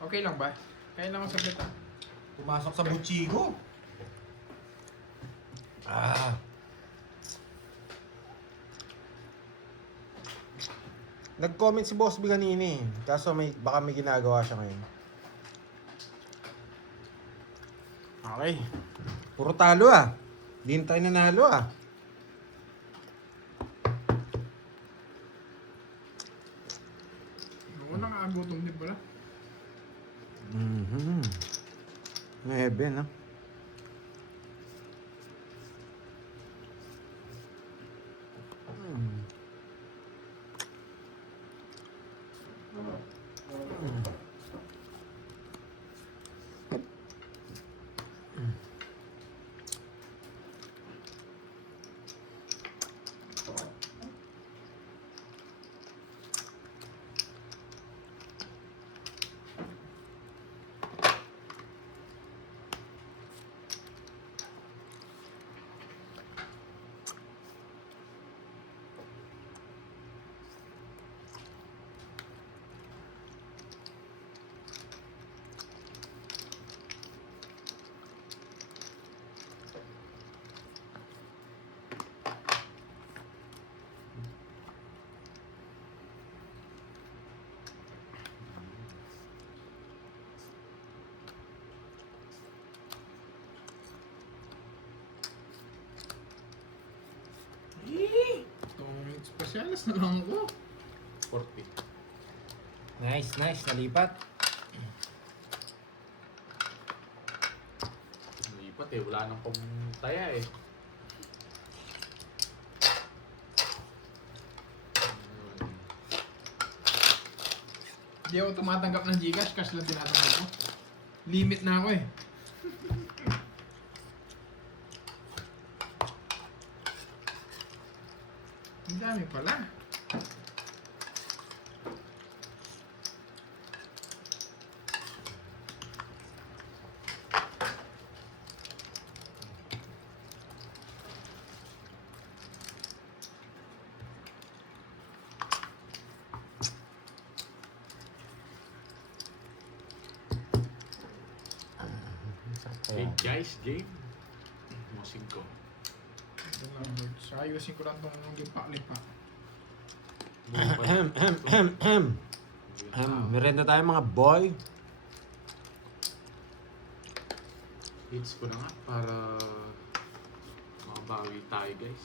Okay lang ba? Kain lang ako saglit, ah. Pumasok sa buchigo. Nag-comment si Boss B kanina eh. Kaso baka may ginagawa siya ngayon. Okay. Puro talo ah. Di tayo nanalo ah. Ako nakakagutong din pala. Nebe no? Sosyalis na lang ako. 40. Nice, nice. Nalipat. Lipat eh, wala nang pamtaya eh. Hindi ako tumatanggap ng Gcash, cash lang tinatanggap ko. Limit na ako eh. Ang dami pala. Hey guys, game. Musing ko. Ito nga, birds. Ayusin ko lang itong lipa-lipa. Merenda tayo mga boy. Hits ko na nga para makabawi tayo guys.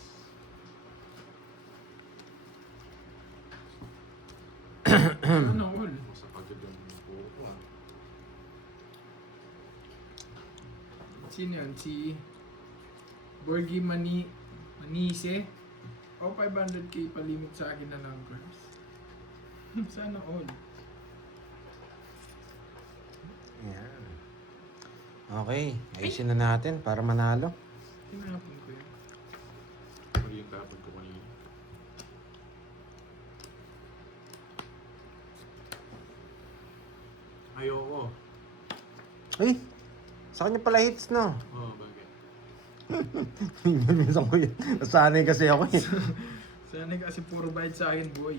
Ano all? Masapagod yung buho ko ah. Sino yun? Si Borgie Manise. O 500k palimit sa akin na numbers. Sana all. Yan. Okay, ayusin na natin para manalo. Tinapon ko yun. Mali yung tapon ko kanina. Ayoko. Ay, sa kanya pala hits, no? Oh, bakit? Minsan ko yun. Nasanay kasi ako eh. Sana kasi puro bayad sa akin, boy.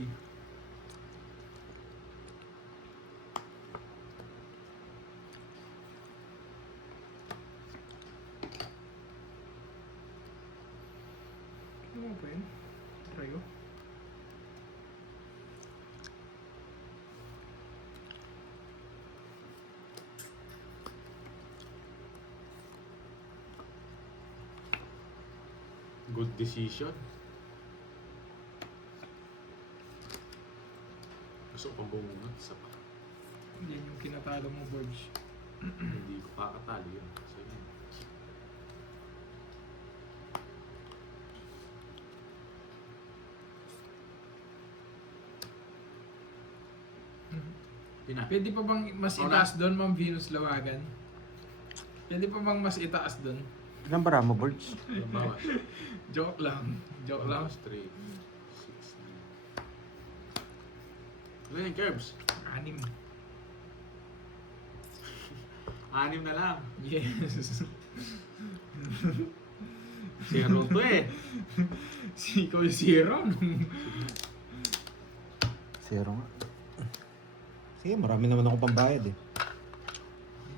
Ano ba yun? Try ko. Good decision. Gusto ko pang bumungat sa pa. Yan yung kinatalo mo, Borge. Hindi ko pakatali yun. So, yun. Yun na. Pwede pa bang mas Oo itaas doon, Ma'am Venus Lawagan? Pwede pa bang mas itaas doon? Ilang bara mo, Birds? Bawas. Joke lang. Joke lang. Bawas 3, 6, 9. Ilan yung curbs? 6. 6 na lang. Yes. Zero to eh. Si ikaw yung zero. Zero nga. Sige, marami naman ako pambayad eh.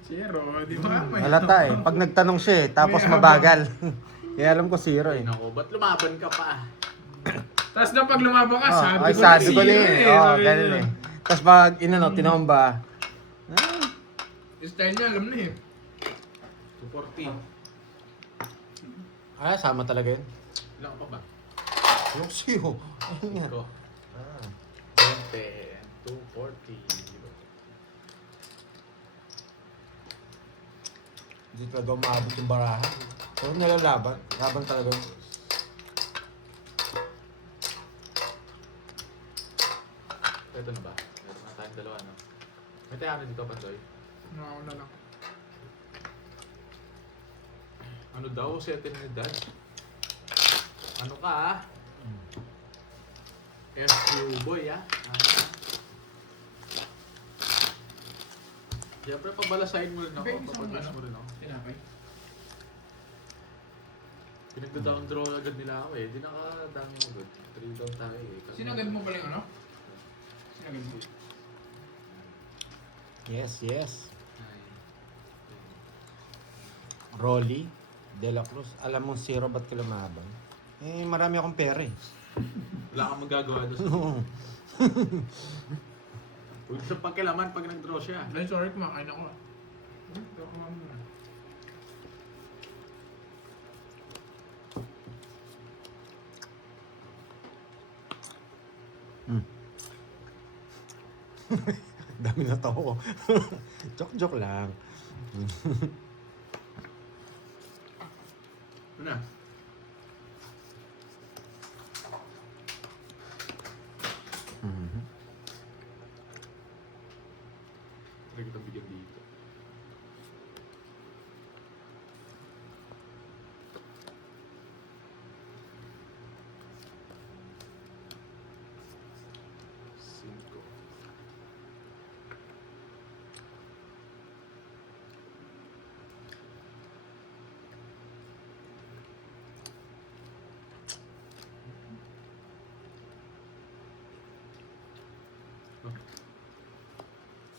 Zero, di ba? May Halata eh. Pag nagtanong siya eh, tapos mabagal. Kaya alam ko zero Ay eh. nako, ba't lumaban ka pa? Tapos na pag lumabang ka, sabi ay, ko sabi ko zero na eh. Oo, Sabi ganun ko. eh. Tapos pag inano, tinomba. Yung style niya, alam na eh. 240. Ah, sama talaga yun. Ilan ka pa ba? Yung siyo. Ayun nga. 5. Ah. 20 and 240. Hindi talaga umabot yung barahan. Pero nilalaban. Laban talaga. Ito na ba? Meron na tayong dalawa, no? May tayo dito, Pandoy. Nakako na lang. Ano daw? Settle ni Dad? Ano ka, ah? FQ boy, ah? Siyempre, pabalasahin mo rin ako. Okay, isang Papagas ano? mo rin ako. Tinapay. Pinagda-down draw agad nila ako eh. Di nakadami mo agad. 3 down tayo eh. Sinagad mo pala yung ano? Sinagad mo. Yes, yes. Ay. Rolly, De La Cruz. Alam mong zero, ba't ka lumaban? Eh, marami akong pera eh. Wala kang magagawa doon. Huwag sa pagkilaman pag nag-draw siya. Ay, sorry, kumakain ako. Ito ako muna. Dami na to. Joke lang. Ano na? Mhm. Try kita bigyan dito. Cinco.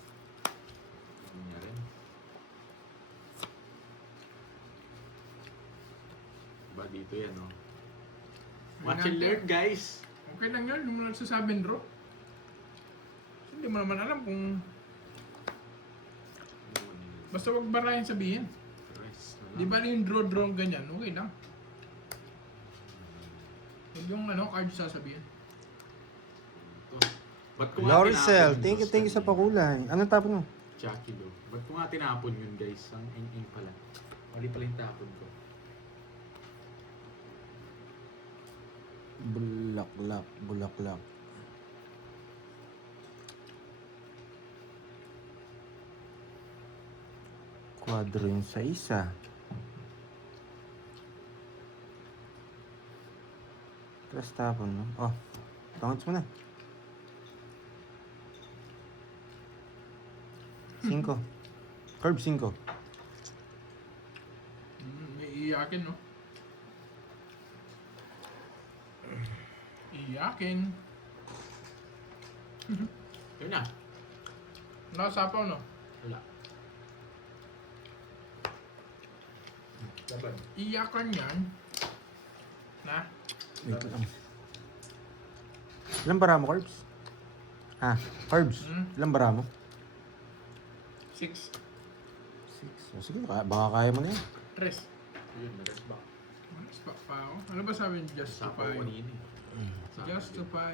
Ano nga rin? Ba dito yan, no? Watch and learn, guys! Okay lang yun, yung nagsasabing draw. Hindi mo naman alam kung... Basta wag barayan sabihin. Rest na lang. Di ba yung draw ganyan, okay lang. Huwag yung card sasabihin. Ito. Ba't ko nga Lauricel, tinapon thank you sa pakulay. Ano tapon mo? Jackie Lo. Ba't ko nga tinapon yun, guys? Ang ing pala. Mali pala yung tapon ko. Bulaklak. Kwadro yung sa isa. Tapos tapon, no? Oh, tangos mo na. 5. Curve 5. May iyakin, no? Iyakin. Yun na. Nakasapaw, no? Wala. Laban. Iyakan yan. Na? Wait lang. Ilang bara mo, Curbs? Curbs. Ilang bara mo? 6. 6. O sige, baka kaya mo na yan. 3. Yun, nag-rest back. Spot pa ako. Ano ba sabi niyo? Sapaw Justify. kanina eh. Justify.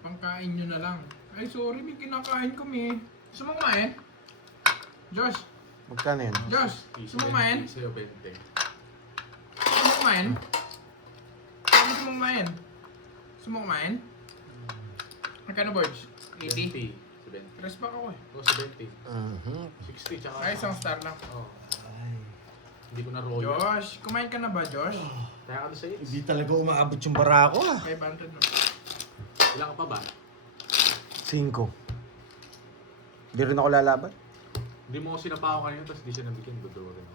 Pangkain nyo na lang. Ay, sorry, may kinakain kami. Gusto mo kumain? Josh, Magkano yan? Josh, gusto mo kumain? Sa'yo 20. Gusto mo kumain? Gusto mo kumain? Gusto mo kumain? Magkano boards? 80? 70. Rest back ako eh. O, 70. 60, tsaka... Ay, isang star lang. Oh. Hindi ko na roll. Josh, kumain ka na ba, Josh? Kaya ka doon sa hits. Hindi talaga umaabot yung bara ko 500 na. Ilan ka pa ba? 5. Hindi rin ako lalaban. Hindi mo ako sinapaw kanina, tapos di siya nabigyan. Dodo rin.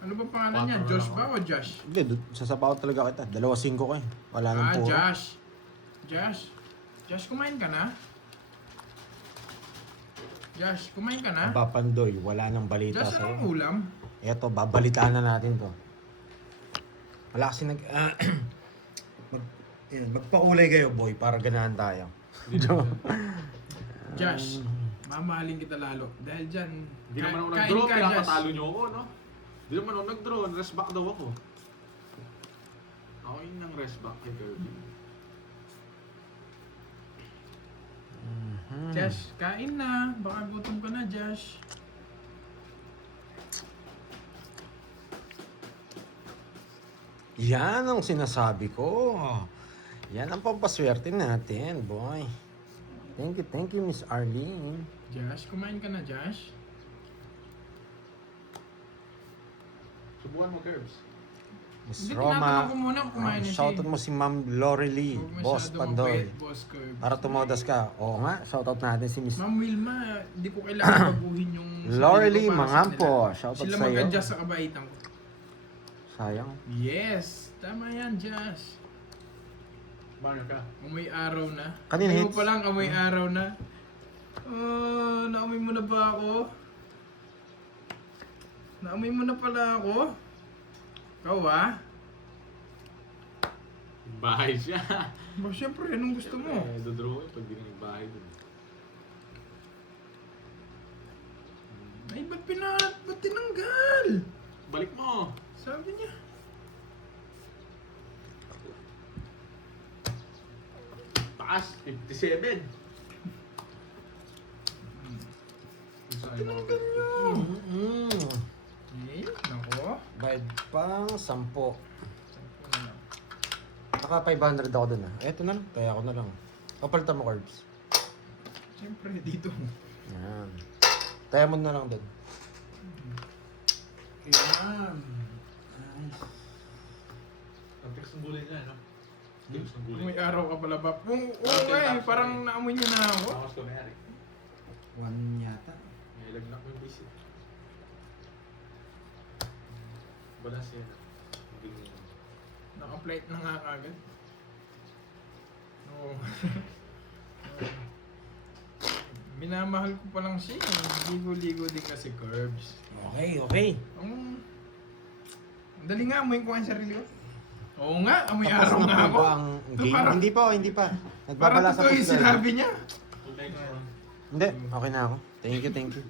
Ano ba pangalan niya? 4 na Josh lang ba o Josh? Hindi, sasapaw talaga kita. 2-5 ko eh. Wala nang puro. Josh. Josh. Josh, kumain ka na? Josh, kumain ka na? Papandoy, wala nang balita Josh, anong sa'yo. ulam? Eto, babalitaan na natin to. Wala kasi magpakulay kayo, boy, para ganahan tayo. Josh, mamahalin kita lalo. Dahil dyan, Hindi naman ako kain nag-draw, ka, pinapatalo niyo ako, no? Hindi naman ako nag-draw, rest back daw ako. Ako yun ng rest back kay Kirby. Josh, kain na. Baka gutom ka na, Josh. Yan ang sinasabi ko. Yan ang pampaswerte natin, boy. Thank you, Miss Arlene. Josh, kumain ka na, Josh? Subukan mo, Curbs. Miss Hindi, Roma. tinatanong ko muna kung kumain na siya. Shoutout mo si Ma'am Lorelie, Huwag Boss masyadong Pandoy. mabait, Boss Curb. Para tumodas ka. Oo nga, shoutout natin si Miss Ma'am Wilma, di ko kailangan baguhin yung Lorelie sarili ko para sa Mangampo. kanila. Shoutout Sila sa'yo. mag-adjust sa kabaitan ko. Sayang. Yes! Tama yan, Josh. Mario ka. Amoy araw na. Kanina Ano hits? pa lang, amoy araw na. Naamoy mo na ba ako? Naamoy mo na pala ako? Ikaw ah? Bahay siya. Ba, syempre, anong gusto mo? Dodraw pag di na nagbahay dun. Ay, ba't tinanggal? Balik mo. Sabi niya. Taas, 57. Tinanggal nyo. Eh, nako. Bayad pang 10. Sampu na lang. Naka 500 ako dun ah. Eto na lang. Kaya ako na lang. Kapalitan mo carbs. Siyempre, dito. Yan. Kaya mo na lang dun. Yan. Ang text ng gulay niya, no? Text ng gulay. May araw ka pala ba? Oo nga eh, parang naamoy niya na ako. Bakas ko na yan, eh. 1 yata. May lagnak mo yung visit. Balas yan. Hindi Naka-flight na nga kagad. Oo. Minamahal ko pa lang siya. Ligo-ligo din kasi carbs. Okay, okay. Ang dali nga, amoy ko ang sarili ko. Oo nga, amoy Tapos araw na nga po ako. ba ang game? Parang- Hindi pa, hindi pa. Parang Nagbabala sa totoo yung puso. sinabi niya. Hindi, okay na ako. Thank you, thank you.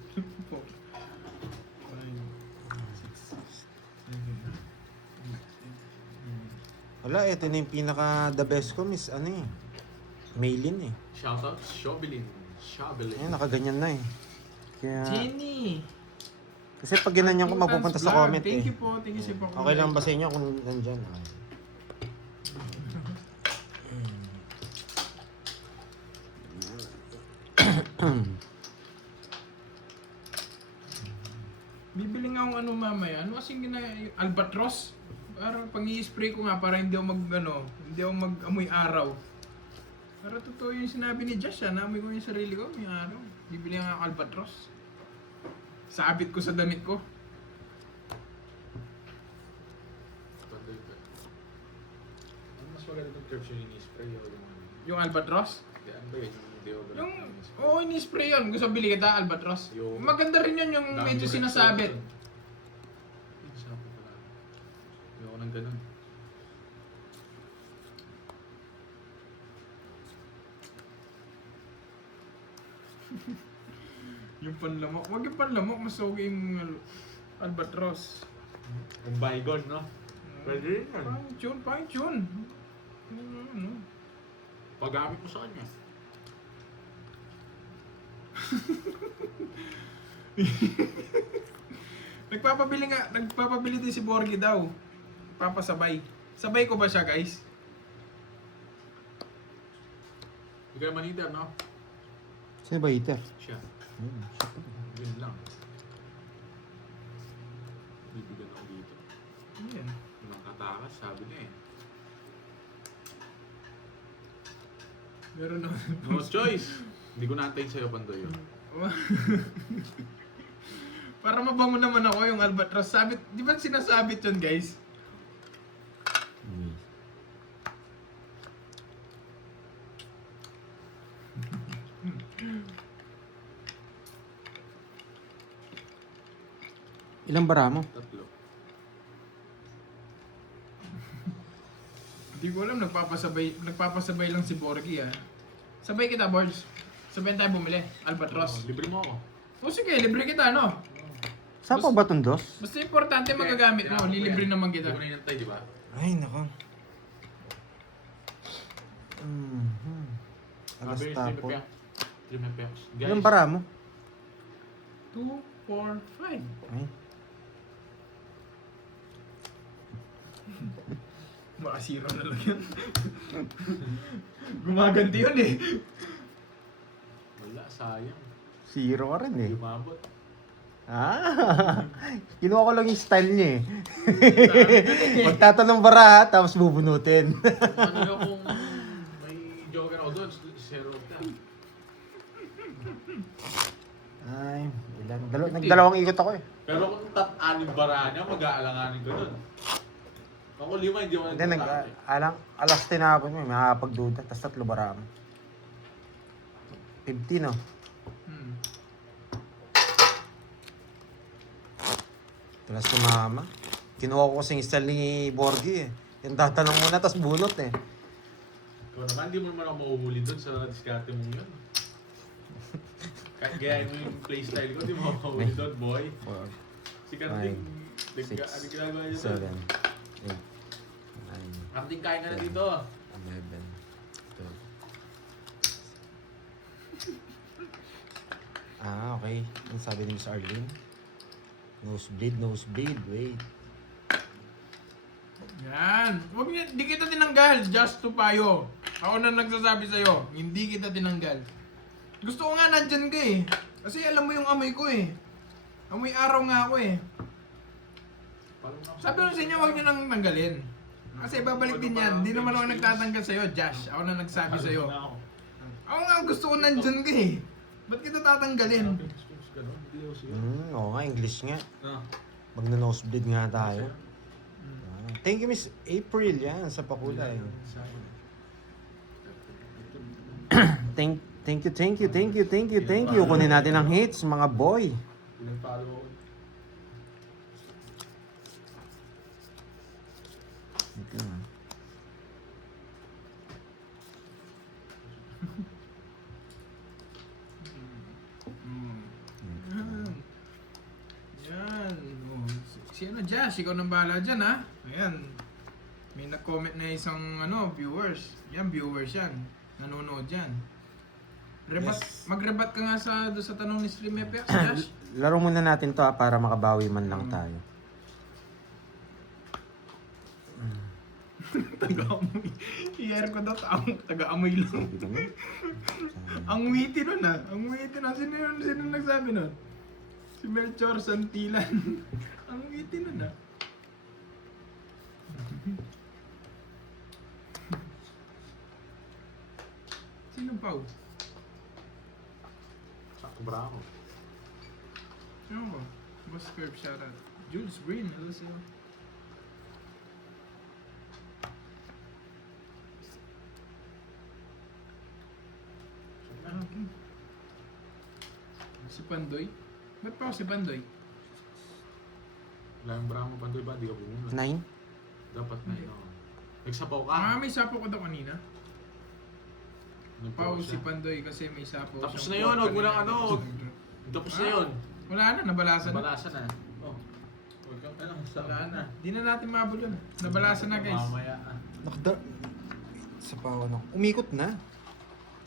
Wala, ito na yung pinaka the best ko, miss, ano eh. Maylin eh. Shoutout, Shobilin. Shobilin. Ayun, nakaganyan na eh. Kaya, Jenny! kasi pag ginanyan ko, mapupunta sa comment Thank eh. you po, thank you sa pag- Okay lang ba sa inyo kung nandyan? Ah. Bibili nga akong ano mamaya. Ano kasing yung albatros? Parang pang i-spray ko nga para hindi ako hindi ako mag-amoy araw. Para totoo yung sinabi ni Josh, naamoy ko yung sarili ko, may araw. Bibili nga ako albatros. Sabit ko sa damit ko. Panday ka. Ano mas maganda ng curves yung ini-spray o yung ano? Yung albatros. Hindi, ano ba yun? Yung deodorant Yung, na ini-spray? oo, ini-spray yun. Gusto bili kita, albatros. Yung- Maganda rin yun yung Dami medyo ko rin sinasabit. yun. Sabi ko pala. Ayoko ng ganun. Yung panlamok. Huwag yung panlamok, mas okay yung albatros. Yung bygone, no? Pwede rin yan. Pang tune. Ano? Paggamit mo sa kanya. Nagpapabili din si Borgie daw. Papasabay. Sabay ko ba siya, guys? Hindi ka naman eater, no? Sino ba eater? Siya. Yun lang. Bibigyan ako dito. Ayan. Nang katakas, sabi niya eh. Meron na. No choice! Hindi ko naantayin sa'yo, Pandoy. Yun. Para mabango naman ako yung albatros. Sabit, di ba sinasabit yun, guys? Ilang bara mo? Tatlo. Hindi ko alam, nagpapasabay lang si Borgie, ah. Sabay kita, Borgs. Sabayin tayo bumili. Albatros. Libre mo ako. O sige, libre kita, no? Saan pa ba itong dos? Basta importante magagamit mo, lilibre naman kita. Hindi ko na inantay, di ba? Ay, nako. Mhm. Alas Sabi tapo. ni 3 pesos. Guys, Ilang bara mo? 2, 4, 5. Ay. Baka zero na lang yun. Gumaganti yun eh. wala, sayang. Zero ka rin eh. Lumabot. Ah, kinuha ko lang yung style niya eh. Magtatanong bara ha, tapos bubunutin. Ano nga kung may joker ako doon, zero ka. Ay, ilan? Nagdalawang ikot ako eh. Pero kung anim bara niya, mag-aalanganin ko doon. Ako 5, hindi ako Hindi, alas tinapon mo, makakapagduda, tapos 3 bara mo. 50 no? Tapos si mama. Kinuha ko kasing style ni Borgie eh. Yung tatanong muna, tapos bunot eh. Ikaw naman, hindi mo naman ako mahuhuli doon sa diskarte mong yun. Kahit gayahin mo yung playstyle ko, hindi mo ako mahuhuli doon, boy. 4, Si Karting, 6, ano ginagawa niya doon? 7, 8, 9, Karting, kain ka na dito. 11, 12. Ah, okay. Ang sabi ni Miss Arlene? Nosebleed, nosebleed. Wait. Yan. Huwag niya, di kita tinanggal. Just to payo. Ako na nagsasabi sa'yo, hindi kita tinanggal. Gusto ko nga nandyan ka eh. Kasi alam mo yung amoy ko eh. Amoy araw nga ako eh. Sabi ko sa inyo, huwag niyo nang tanggalin. Kasi babalik din yan. Hindi naman ako nagtatanggal sa'yo, Josh. Ako na nagsabi sa'yo. Ako nga gusto ko nandyan ka eh. Ba't kita tatanggalin? Oo nga, English nga. Magna-nosebleed nga tayo. Thank you, Miss April. Yan, sa pakulay. Thank you. Kunin natin ang hits, mga boy. Ito na. Yan. Oh, si ano, Josh, ikaw nang bahala dyan ha. Ayan. May nag-comment na isang viewers. Yan, viewers yan. Nanonood yan. Rebat, Yes. Mag-rebat ka nga doon sa tanong ni Stream FX, Josh. Laro muna natin to para makabawi man lang tayo. Taga-amoy. I-air ko daw, taga-amoy lang. Sabi ko na. Ang witty nun ah. Ang witty nun. Sino nagsabi nun? Si Melchor Santilan. Ang witty nun ah. Sino Pau? Sakto bravo. Sino ko? Boss Curve, shoutout. Jules Green, hello sa'yo. Si Pandoy? Ba't pa ako si Pandoy? Wala yung bravo Pandoy ba? Di ka pumunta. 9? Dapat na Hindi. yun. Nagsapaw ka. May sapo ko daw kanina. Pau si Pandoy kasi may sapo. Tapos siyang na yun, huwag mo kanina. lang Tapos na yun. Wala na, nabalasan na. Balasan na. Oh. Huwag kang Wala na. Di na natin mabul yun. Nabalasan na guys. Mamaya. Sa pawa na. Umikot na.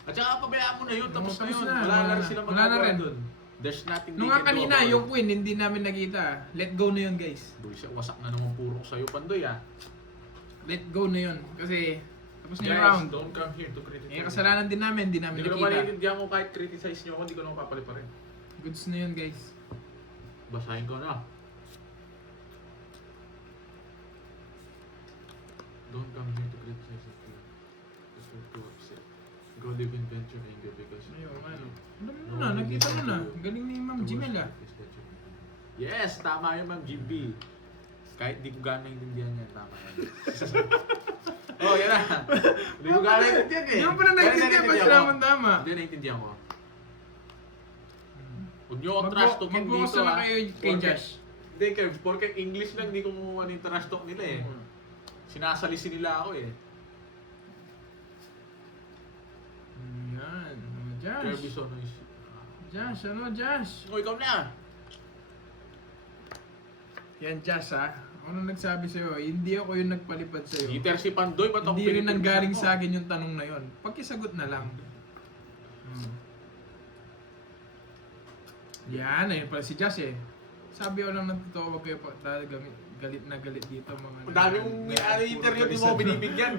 At saka pabayaan mo na yun. Tapos na Tapos yun. na, Wala wala na rin na. sila Wala na magagawa rin. dun. There's nothing Nung they nga can do kanina, about yung it. queen, hindi namin nakita. Let go na yun guys. Bullshit, wasak na naman purok sa'yo, Pandoy ah. Let go na yun. Kasi, tapos na yung Guys, round. don't come here to criticize. Eh, kasalanan din namin, hindi namin Hindi ko naman nakita. naiintindihan ko kahit criticize nyo ako, hindi ko naman papali pa rin. Goods na yun guys. Basahin ko na. Don't come here to criticize us. Just to upset. Go live in venture anger because... Ayun, ano. Alam mo na, nakita mo na. Galing ni Ma'am Jimel ah. Yes, tama yun Ma'am GB. Kahit di ko gano'ng naintindihan yan, tama yan. Oh, yan na. Hindi ko gano'ng naintindihan eh. Hindi mo pala naintindihan, basta naman tama. Hindi naintindihan ko. Huwag nyo akong trash talking dito Mag-focus na kayo kay Josh. Hindi, Kev. Porque English lang, hindi ko mumuha yung trash talk nila eh. Sinasalisin nila ako eh. Yan. Josh. Kirby so nice. Josh, ano Josh? Oh, ikaw na! Yan Josh ha. Ako nang nagsabi sa'yo, hindi ako yung nagpalipad sa'yo. Peter si Pandoy, ba't ako Hindi rin pinipilitan nanggaling mo? sa akin yung tanong na yon. Pagkisagot na lang. Yan, ayun pala si Josh eh. Sabi ko lang ng totoo, wag kayo pa galit na galit dito mga... Ang dami mong interview di mo binibigyan.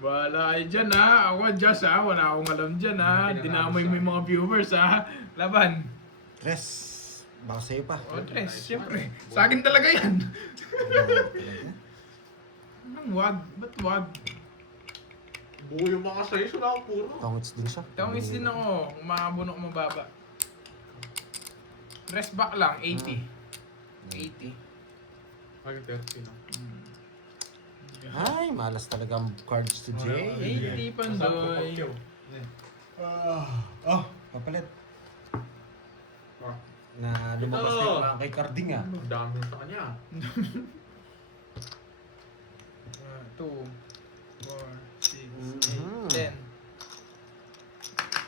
Wala kayo dyan ha. Ako Josh ha, wala akong alam dyan ha. Dinamoy mo yung mga viewers ha. Laban. Tres. Baka sa'yo pa. O Tres, syempre. Sa akin talaga yan. Anong wag? Ba't wag? Buo yung mga size, wala akong puro. Tongits din siya. Tawis din ako, umabunok mababa. Rest back lang, 80. 80. Ay, 30 na. Ay, malas talaga ang cards to Jay. 80 Pandoy. Papalit. Ah. Na lumabas Ito. na yung mga kay Carding ah. Ang dami sa kanya. 2, 4, 6, 8, 10.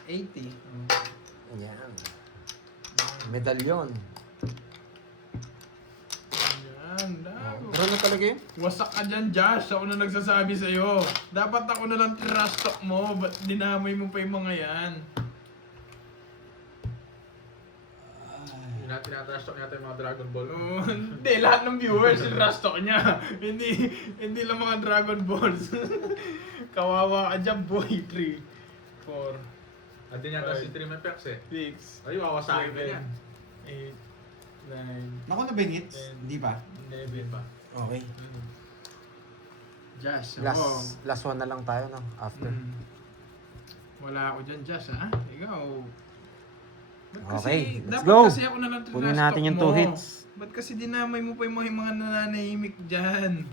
80. Yan. Medalyon. Yan, dago. Pero na talaga yun? Wasak ka dyan, Josh. Ako na nagsasabi sa'yo. Dapat ako na lang trash talk mo. Ba't dinamay mo pa yung mga yan? Tinatrash talk yata yung mga Dragon Ball. Hindi, lahat ng viewers trash talk niya. Hindi lang mga Dragon Balls. Kawawa ka dyan, boy. 3, 4, At din yata si Trim Pex eh. 6, Ay, wawasakin ka yan. 8, 9, Naku na ba yung hits? Hindi pa. 11. Pa. Okay. Josh, ako. Last one na lang tayo, no? After. Wala ako dyan, Josh, ha? Ikaw. Ba't Okay, let's dapat go. kasi ako na lang Kunin trash natin talk yung mo? 2 hits. Ba't kasi dinamay mo pa yung mga nananahimik dyan?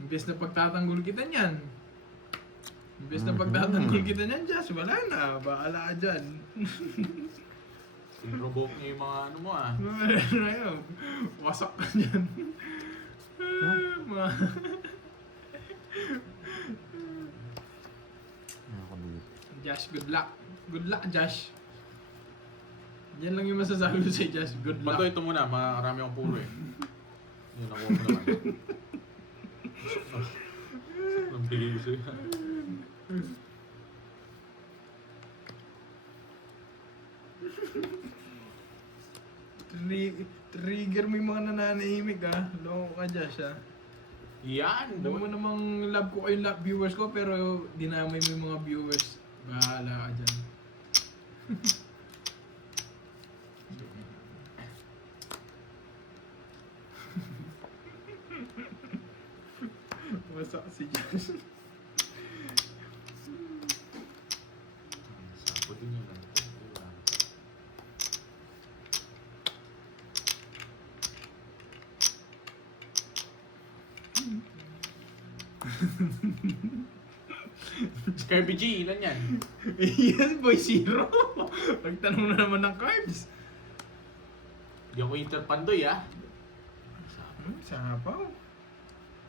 Imbes na pagtatanggol kita niyan. Imbes na pagtatanggol kita niyan, Josh, wala na. Baala ka dyan. Provoke niyo yung mga ano mo ah. Ayun, wasak ka dyan. Josh, good luck. Good luck, Josh. Yan lang yung masasabi ko sa Josh. Good luck. Bato ito muna, marami akong puro eh. Yun, nakuha mo naman. Ang bigay ko sa'yo. Trigger mo yung mga nananahimik ha. Loko ka, Josh ha. Yan! Alam mo namang love ko kayong viewers ko pero dinamay mo yung mga viewers. Bahala ka dyan. Wasak si Josh. Sapo din yun. Kirby G, ilan yan? Yan, boy, 0. Nagtanong na naman ng cards. Hindi ako interpandoy ah. Sapaw.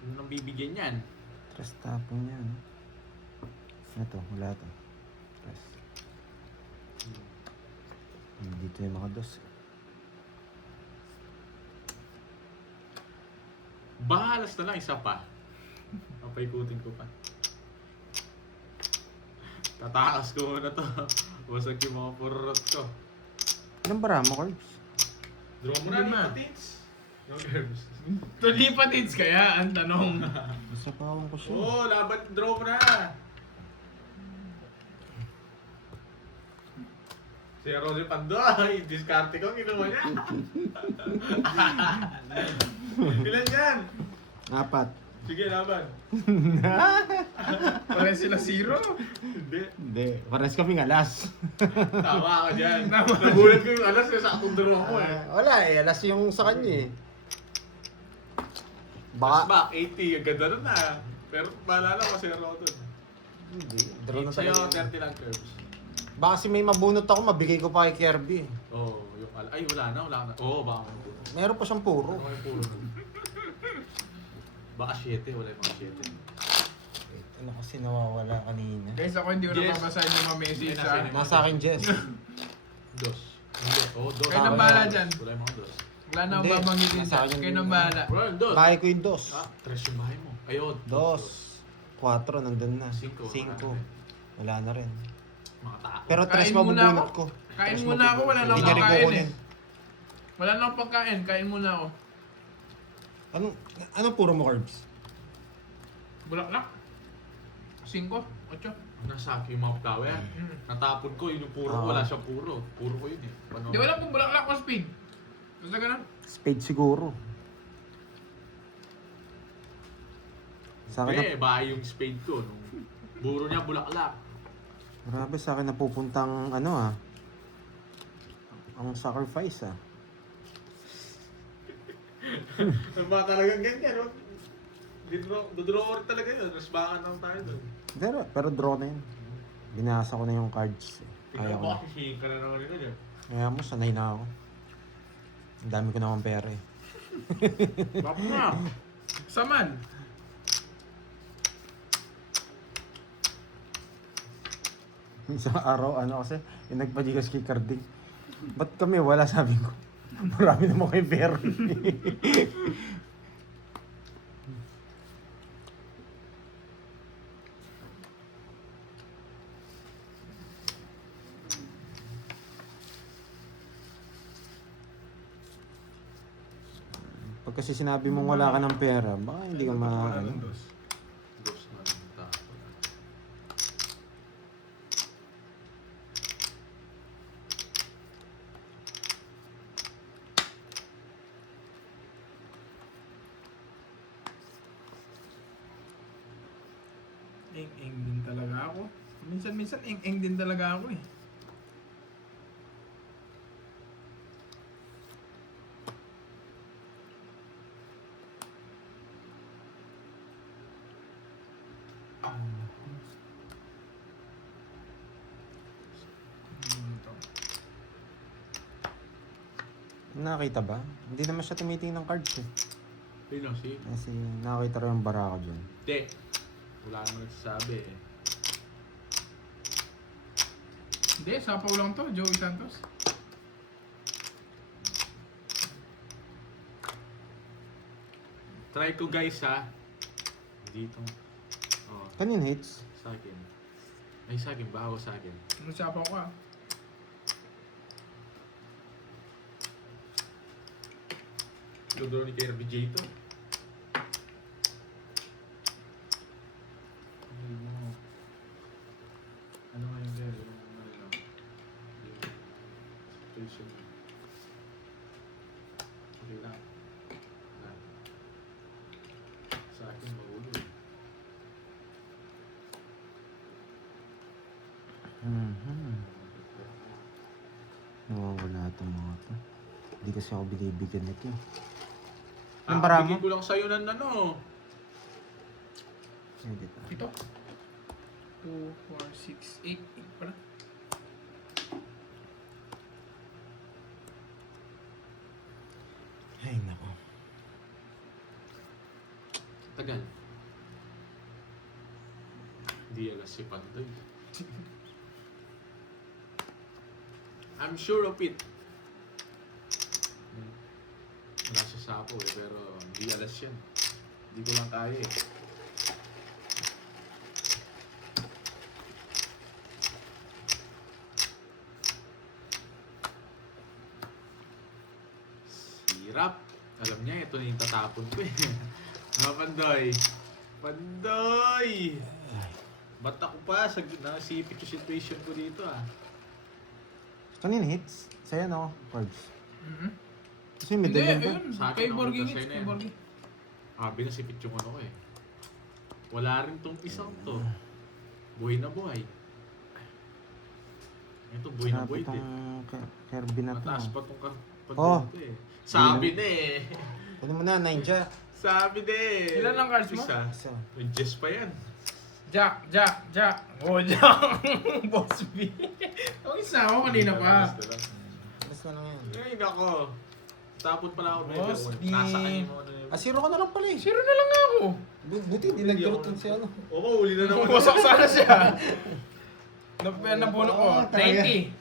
Ano nang bibigyan yan? Trust tapong yan. Ito, wala to. Trust. Dito yung mga dos. Bahalas na lang, isa pa. Papaikutin ko pa. Tatakas ko muna to. Wasak yung mga purot ko. Ilang bara mo, Corbs? Draw mo na, Lima. patins. No nerves. Tulipatins kaya ang tanong. Nasapawan ko siya. Oo, laban, draw mo na. Si Rosie Pandoy, diskarte ko, kinuha niya. Ilan yan? 4. Sige, laban. Pare sila 0. Hindi. Hindi. Pares kaming alas. Tama ka dyan. Nagulat ko yung alas na sa akong draw mo eh. Wala eh. Alas yung sa kanya eh. Baka Baka... back, 80. Ang ganda nun ah. Pero paalala ko, 0 ako dun. Hindi. Draw na Sa'yo, talaga. 30 lang curves. Baka kasi may mabunot ako, mabigay ko pa kay Kirby. Oo, yung ala. Ay, wala na. Oo, baka may puro. Meron pa siyang puro. Ano may puro nun? Baka 7, wala yung mga 7. Wait, ano kasi nawawala kanina? Guys, ako hindi ko Yes. nababasahin yung mga message ha. Nasa akin, Jess. Dos. Dos. Oo, dos. Kayo nang bahala dyan. Wala yung mga dos. Wala na akong Hindi. babanggitin Nasa dyan. akin Kayo yung- nang bahala. Wala yung dos. Bahay ko yung dos. Ah, tres yung bahay mo. Ayun. 2. 4, nandun na. Cinco, 5. Wala na rin. Mga tao. Pero tres Kain muna mabubunot ako. ko. Kain Tres muna ako, wala na Hindi akong niya rin pagkain kukunin. eh. Wala na akong pagkain, kain muna ako. Anong puro mo, Corbs? Bulaklak. 5, 8. Nasa akin yung mga flower. Natapon ko, yun yung puro. Ah. Wala siyang puro. Puro ko yun eh. Ano? Di wala pong bulaklak o speed. Basta ganun. Spade siguro. Sa akin, Eh, bahay yung spade ko. Nung buro niya, bulaklak. grabe sa akin napupuntang ano ah. Ang sacrifice ah. Ang mga talagang ganyan, no? Dodrawer talaga yun. Resbakan lang tayo doon. Pero draw na yun. Binasa ko na yung cards. Kaya Tingnan ko mo na. kasi singin ka na naman nila dyan. Kaya mo, sanay na ako. Ang dami ko naman pera eh. Bako na. Saman. Isang araw, ano kasi, yung nagpajigas kay Carding. Ba't kami wala, sabi ko. Marami naman kayo pera. Pag kasi sinabi mong wala ka ng pera, baka hindi ka Wala ano. ng dos. Dos na ng tapon. Eng-eng din talaga ako. Minsan eng-eng din talaga ako eh. Ito. Nakita ba? Hindi naman siya tumitingin ng cards eh. Yun lang si. Kasi nakita rin yung barako dyan. Hindi. Wala naman nagsasabi eh. Hindi, sapaw lang to, Joey Santos. Try ko guys ha. Dito. Oh, Kanin hits? sa akin. Ay sa akin, bahaw sa akin. Ano sapaw ka? Lodro ni Kirby J to. Ano nga yung gano'n? Ano lang? Yung situation. Okay lang. Wala. Sa akin, magulo eh. Nawawala itong mga to. Hindi kasi ako binibigyan nito. Ah, Ang bara mo? bigay ko lang sa'yo ng ano. Edit ah. Ito. 2, 4, 6, 8. 8 pala. Ay, nako. Tagal. Hindi alas si Pandoy. I'm sure of it. Wala siya sapo eh, pero hindi alas yan. Hindi ko lang kaya eh. Sirap. Alam niya, ito na yung tatapon ko eh. Mga Pandoy. Pandoy! Ba't ako pa? Nasipit yung situation ko dito ah. Kanin hits? Sa'yo no? Cards. Mhm. Kasi may Hindi, ganyan ba? ayun. Sa akin, Kay ako Borgie magkasay hits, na kay yan. Borgie. Nasipit yung ano ko eh. Wala rin tong isang to. Buhay na buhay. Ito, buhay na buhay din. Kirby na to. Mataas pa tong Oh. dito eh. Sabi na eh. Ano mo na, Ninja? Sabi na eh. Ilan ang cards mo? Isa. Isa. May Jess pa yan. Jack. Oh, Jack. Boss B. Ang isa ako kanina pa. Basta lang yan. Ay, nako. Tapon pala ako. Boss B. Nasa kanya mo na yun. Ah, zero ka na lang pala eh. Zero na lang ako. Buti hindi nag-draw si ano. Oo, uli na naman. Wasak sana siya. Napuno ko. Oo, talaga. 90.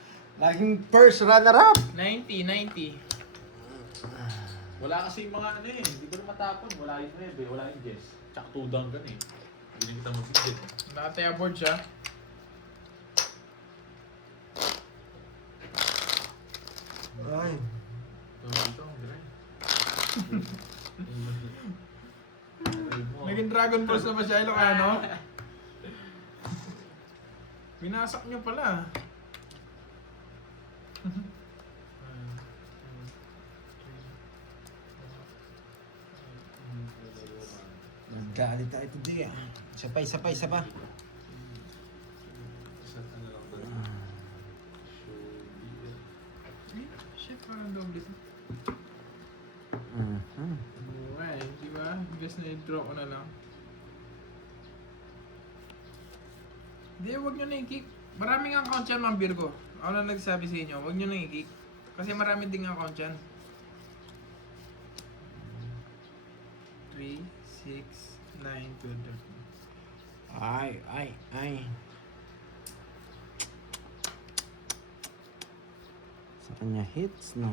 Laging first runner-up. 90. Wala kasi yung mga ano eh. Hindi ko na matapon. Wala yung 9, wala yung Jess. Tsaka 2 down ka na eh. Hindi na kita mabigyan. Dati aboard siya. Ay. Dito, Andre. Naging Dragon Balls na ba siya, Ilocano? Binasak niyo pala. Nagkaalit tayo today ah. Isa pa. Isa na lang doon. Shit, parang doble ito. Mhm. Okay, di ba? Guess na i-draw ko na lang. Hindi, huwag nyo na i-kick. Maraming account yan, Ma'am Virgo. Ako na nagsabi sa inyo, huwag nyo na i-kick. Kasi marami ding account yan. 3, 6, 9, 12, 13. Ay. Sa kanya hits, no?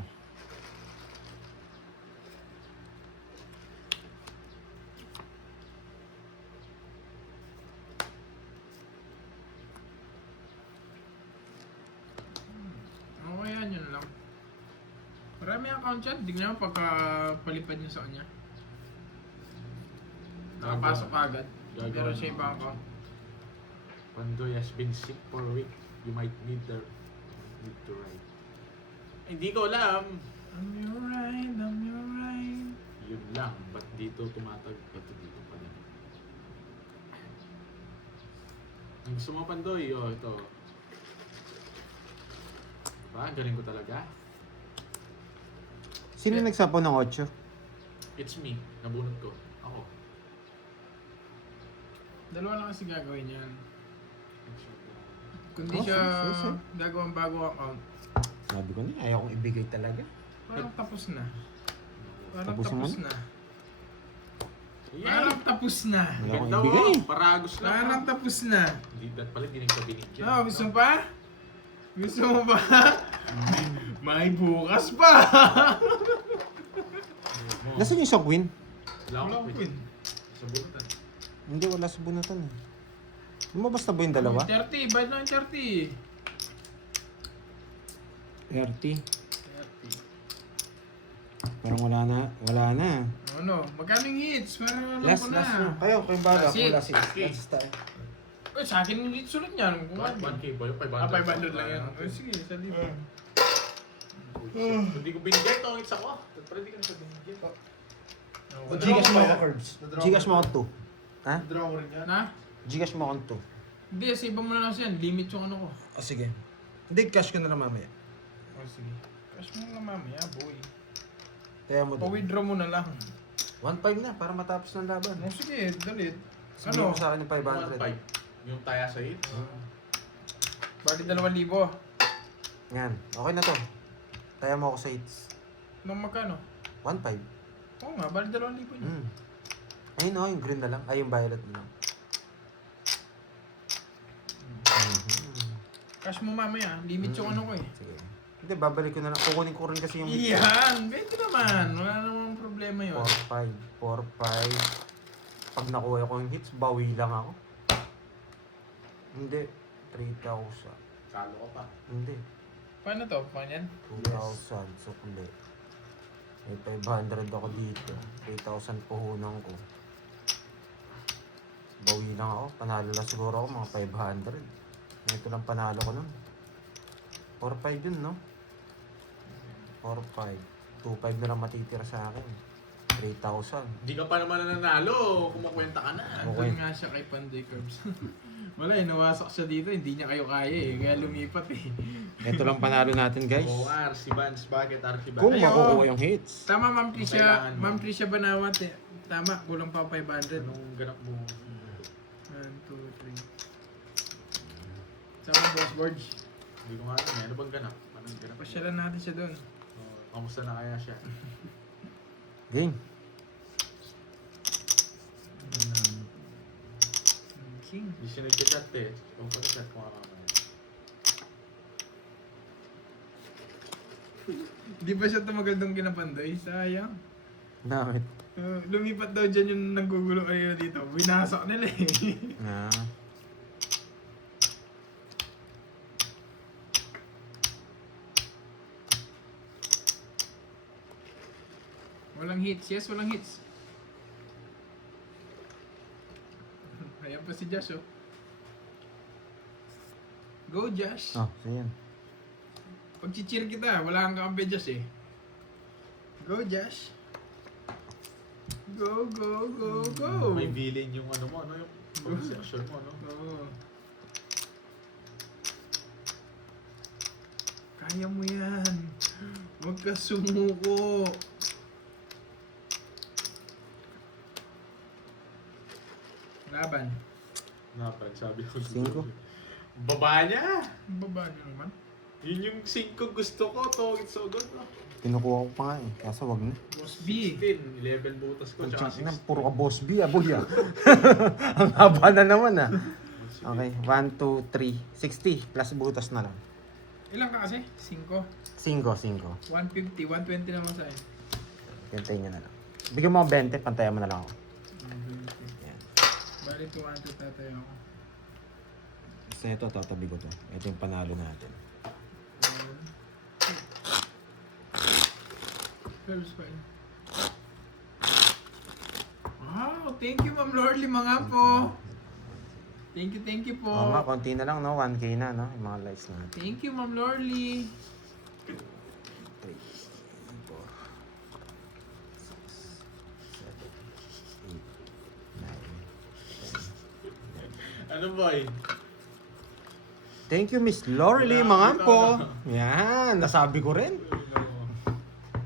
Okay yan, yun lang. Para may account yan, tignan mo pagka palipad niyo sa kanya. Nakapasok agad. Gagawa Pero siya ng- ibang account. Pandoy has been sick for a week. You might need to ride. Hindi ko alam. I'm your ride, I'm your ride. Yun lang. Ba't dito tumatag? Ito dito pa rin. Ang gusto mo, Pandoy? Oh, ito. Diba? Ang galing ko talaga. Sino nagsapo ng 8? It's me. Nabunot ko. Ako. Dalawa lang kasi gagawin yan. Kundi Oh, siya sige. gagawang bago account, Sabi ko na, ayaw kong ibigay talaga. parang tapos na. Parang Tapusin mo tapos na? na. Yeah. Parang tapos na. Ayaw kong Ganda ibigay. mo. Paragos lang. Parang tapos na. Hindi, dat pala hindi nagka-binigyan. Oh, gusto mo pa? Gusto mo ba? May bukas pa! Nasaan yung isang queen? Wala Wala akong ko queen. queen. Sa bunutan. Hindi, wala sa bunatan eh. Lumabas na ba yung dalawa? 30, bayad lang yung 30. 30. 30. Parang wala na. Ano? Magkano yung hits? Para alam Last ko na. na. Kayo bala. Last hit. Last hit. Okay. Last tayo. Uy, sa akin yung hits ulit niyan. Kung ano ba? 1K ba yun? 500. Ah, 500 lang yan. Uy, sige, sa libo. Hindi ko binigay ito. It's ako. Dat pala hindi ka nagka-binigyan. Oh, Gcash mo ba ako. yan? Nadraw Gcash mo mo ako 2. Ha? Draw mo rin yan. Na? Gcash mo ako Hindi, sa iba mo na lang yan. Limit yung ano ko. 2. Sige. Hindi, cash ko na lang mamaya. Oh, sige. Cash mo lang mamaya, boy. Kaya mo doon. Pa-withdraw mo na lang. 1.5 na para matapos ng laban. Oh, sige, dalit. Sabihin Ano? mo sa akin yung 500. 1.5. Yung taya sa hits. Bali 2,000. Yan. Okay na to. Taya mo ako sa hits. Nung magkano? 1.5. Oo nga, bali 2,000 yun. Ayun o, yung green na lang. Ay, yung violet na lang. Cash mo mamaya. Limit yung ano ko eh. Sige. Hindi, babalik ko na lang. Kukunin ko rin kasi yung Iyan! Pwede naman. Wala namang problema yun. 4-5. 4-5. Pag nakuha ko yung hits, bawi lang ako. Hindi. 3,000. Talo ka pa. Hindi. Paano to? Paano yan? 2,000. Sukli. May 500 ako dito. 3,000 puhunan ko. Bawi lang ako. Panalo lang siguro ako mga 500. Ito lang panalo ko nun. 4-5 yun, no? 4-5. 2-5 na lang matitira sa akin. 3,000. Hindi ka pa naman nananalo. Kumukwenta ka na. Okay. Andun nga siya kay Panday Cubs. Wala eh, nawasak siya dito. Hindi niya kayo kaya eh. Kaya lumipat eh. Ito lang panalo natin, guys. Oo, RC Vans. Bakit RC Vans? Kung Ayo. makukuha yung hits. Tama, Ma'am Tricia. Kailangan mo. Ma'am Tricia Banawat eh. Tama, kulang pa 500. Anong ganap mo? 1, 2, 3. Sama Boss Borge. Hindi ko nga alam. Ano bang ganap? Anong ganap? Pasyalan natin siya doon. Kamusta na kaya siya? Game. King. Hindi siya nag-chat eh. Kung pa chat ko nga. Di ba siya tumagal doon kina Panday? Sayang. Bakit? Lumipat daw dyan yung nanggugulo kayo dito. Binasak nila eh. Ah. Walang hits. Yes, walang hits. Ayan pa si Josh oh. Go Josh. Oh, so yan. Pag cheer kita, wala kang kakampi Josh eh. Go Josh. Go, go, go, go. May villain yung ano mo, ano yung pag-section mo, no? Oo. Kaya mo yan. Huwag ka sumuko. Laban. Napag, sabi ko. 5. Baba niya! Baba niyo naman. Yun yung 5 gusto ko, Togit Sogot. Kinukuha ko pa nga eh. Kaso wag na. Boss B. 15, 11 butas ko, tsaka Putsang ina, 6. puro ka boss B, boy ah. Ang haba na naman ah. Okay, 1, 2, 3, 60 plus butas na lang. Ilang ka kasi? 5. 5. 150, 120 naman sa akin. Hintayin nyo na lang. Bigyan mo ako 20, pantayan mo na lang ako. Yan. Bali 200 tatay ako. Basta ito, tatabi ko to. Ito yung panalo natin. Curbs pa yun. Wow, thank you Ma'am Lorly mga po. Thank you po. Oo nga, konti na lang, no? 1K na, no? Yung mga likes natin. Thank you Ma'am Lorly. 3, 4, 5, 6, 7, 8, 9. Ano boy? Thank you, Miss Lorely, mga po. Yan, nasabi ko rin.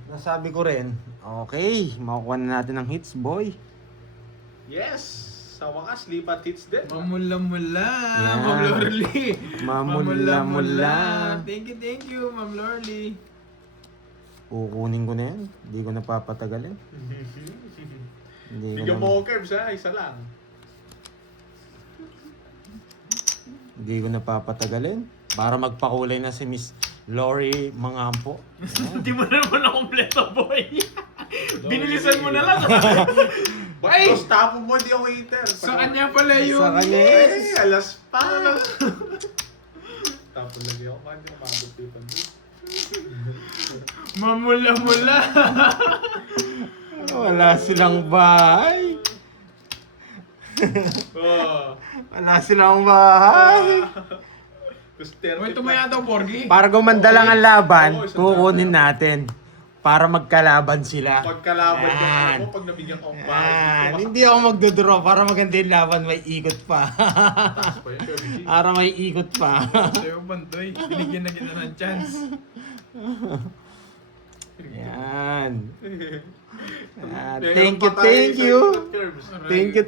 Nasabi ko rin. Okay, makukuha na natin ng hits, boy. Yes! Sa wakas, lipat hits din. Mamula-mula, Yan. Ma'am Lorly. Mamula-mula. Thank you, Ma'am Lorly. Kukunin ko na yan. Hindi ko napapatagalin. Hindi ko Bigyan na, mo ko curbs ha, isa lang. hindi ko napapatagalin. Para magpakulay na si Miss Lori Mangampo. Hindi mo na naman na kompleto, boy. Binilisan mo na lang. Ay! Ba't tapon mo, hindi ako hater. Sa kanya pala yung... Sa kanya. Eh, alas pa. Tapon lagi ako, kanya umabot yung pandi. Mamula-mula. Wala silang bahay. Oh. Wala silang bahay. Tapos Uy, tumaya daw, Porgy. Para gumanda lang ang laban, Oo, isang kukunin natin. Para magkalaban sila. Pagkalaban ka Yan. ano mo, pag nabigyan ka ng Yan. bahay. Hindi ako magdodraw para maganda yung laban, may ikot pa. Taas pa yun, Kirby G. Para may ikot pa. Sa'yo, Bantoy. Binigyan na kita ng chance. Yan. Meron Thank pa you, tayo thank sa you. curbs.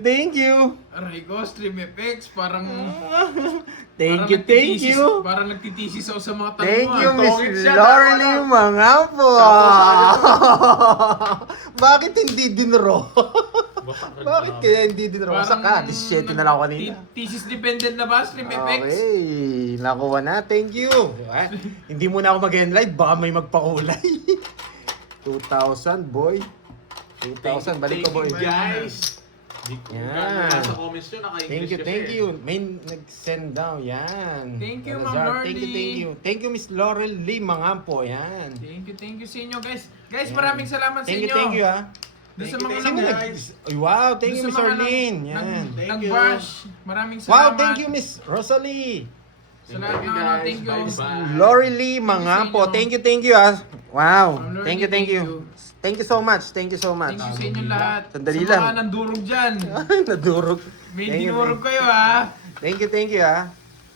Thank you. Aray ko, Stream FX. Parang... Thank you. Parang nagtitisis ako sa mga tanong Thank mo. you, ah. Miss Tungit siya, Lorely wala. mga po. Bakit hindi dinro? Basag- Bakit kaya hindi dinro? Sa ka, 17 na lang ako kanina. Thesis dependent na ba, Stream FX? Okay, nakuha na. Thank you. Ah, hindi muna ako mag-enlight, baka may magpakulay. 2,000, boy. 2,000, balik ko, boy. Thank you, guys. Di ko Yan. sa comments nyo, naka-English kasi. Thank you. May nag-send daw, yan. Thank you, Ma'am Salazar, Lordy. Thank you. Thank you, Miss Laurel Lee Mangampo, yan. Thank you sa inyo, guys. Guys, Yan. maraming salamat sa inyo. Thank you, ha. Doon sa Thank mga you, Sino guys. nag... Ay, wow, thank you, doon Miss sa mga Orlene. Yan. Thank you. Nag-bash. Maraming salamat. Wow, thank you, Miss Rosalie. Sa lahat ng ano, thank you. Bye-bye. Lori Lee Mangampo, thank you, ha. Wow, Ma'am Lordy, thank you. thank you. Thank you so much, Thank you so much. Thank you sa inyo lahat. Sandali sa lang. mga nandurog dyan. Ay, nadurog. May Thank you, dinurog kayo, ha. Thank you, ha.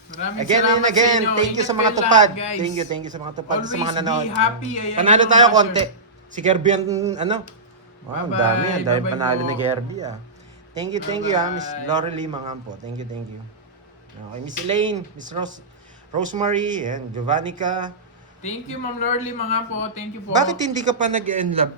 Maraming Again salamat and sa again, inyo. thank you Ingat sa mga kayo tupad. lahat, guys. Thank you sa mga tupad, Always sa mga nanonood. be happy. Ayan Panalo yung tayo basher. konti. Si Kirby ang ano? Wow, ang Bye-bye, dami. Ang dami bye-bye panalo po. ni Kirby, Thank you, ha, Miss Bye-bye. Lori Lee Mangampo. Thank you. Okay, Miss Elaine, Miss Rosemary, and Giovannica. Thank you, Ma'am Lorly, mga po. Thank you po. Bakit hindi ka pa nag-enlove?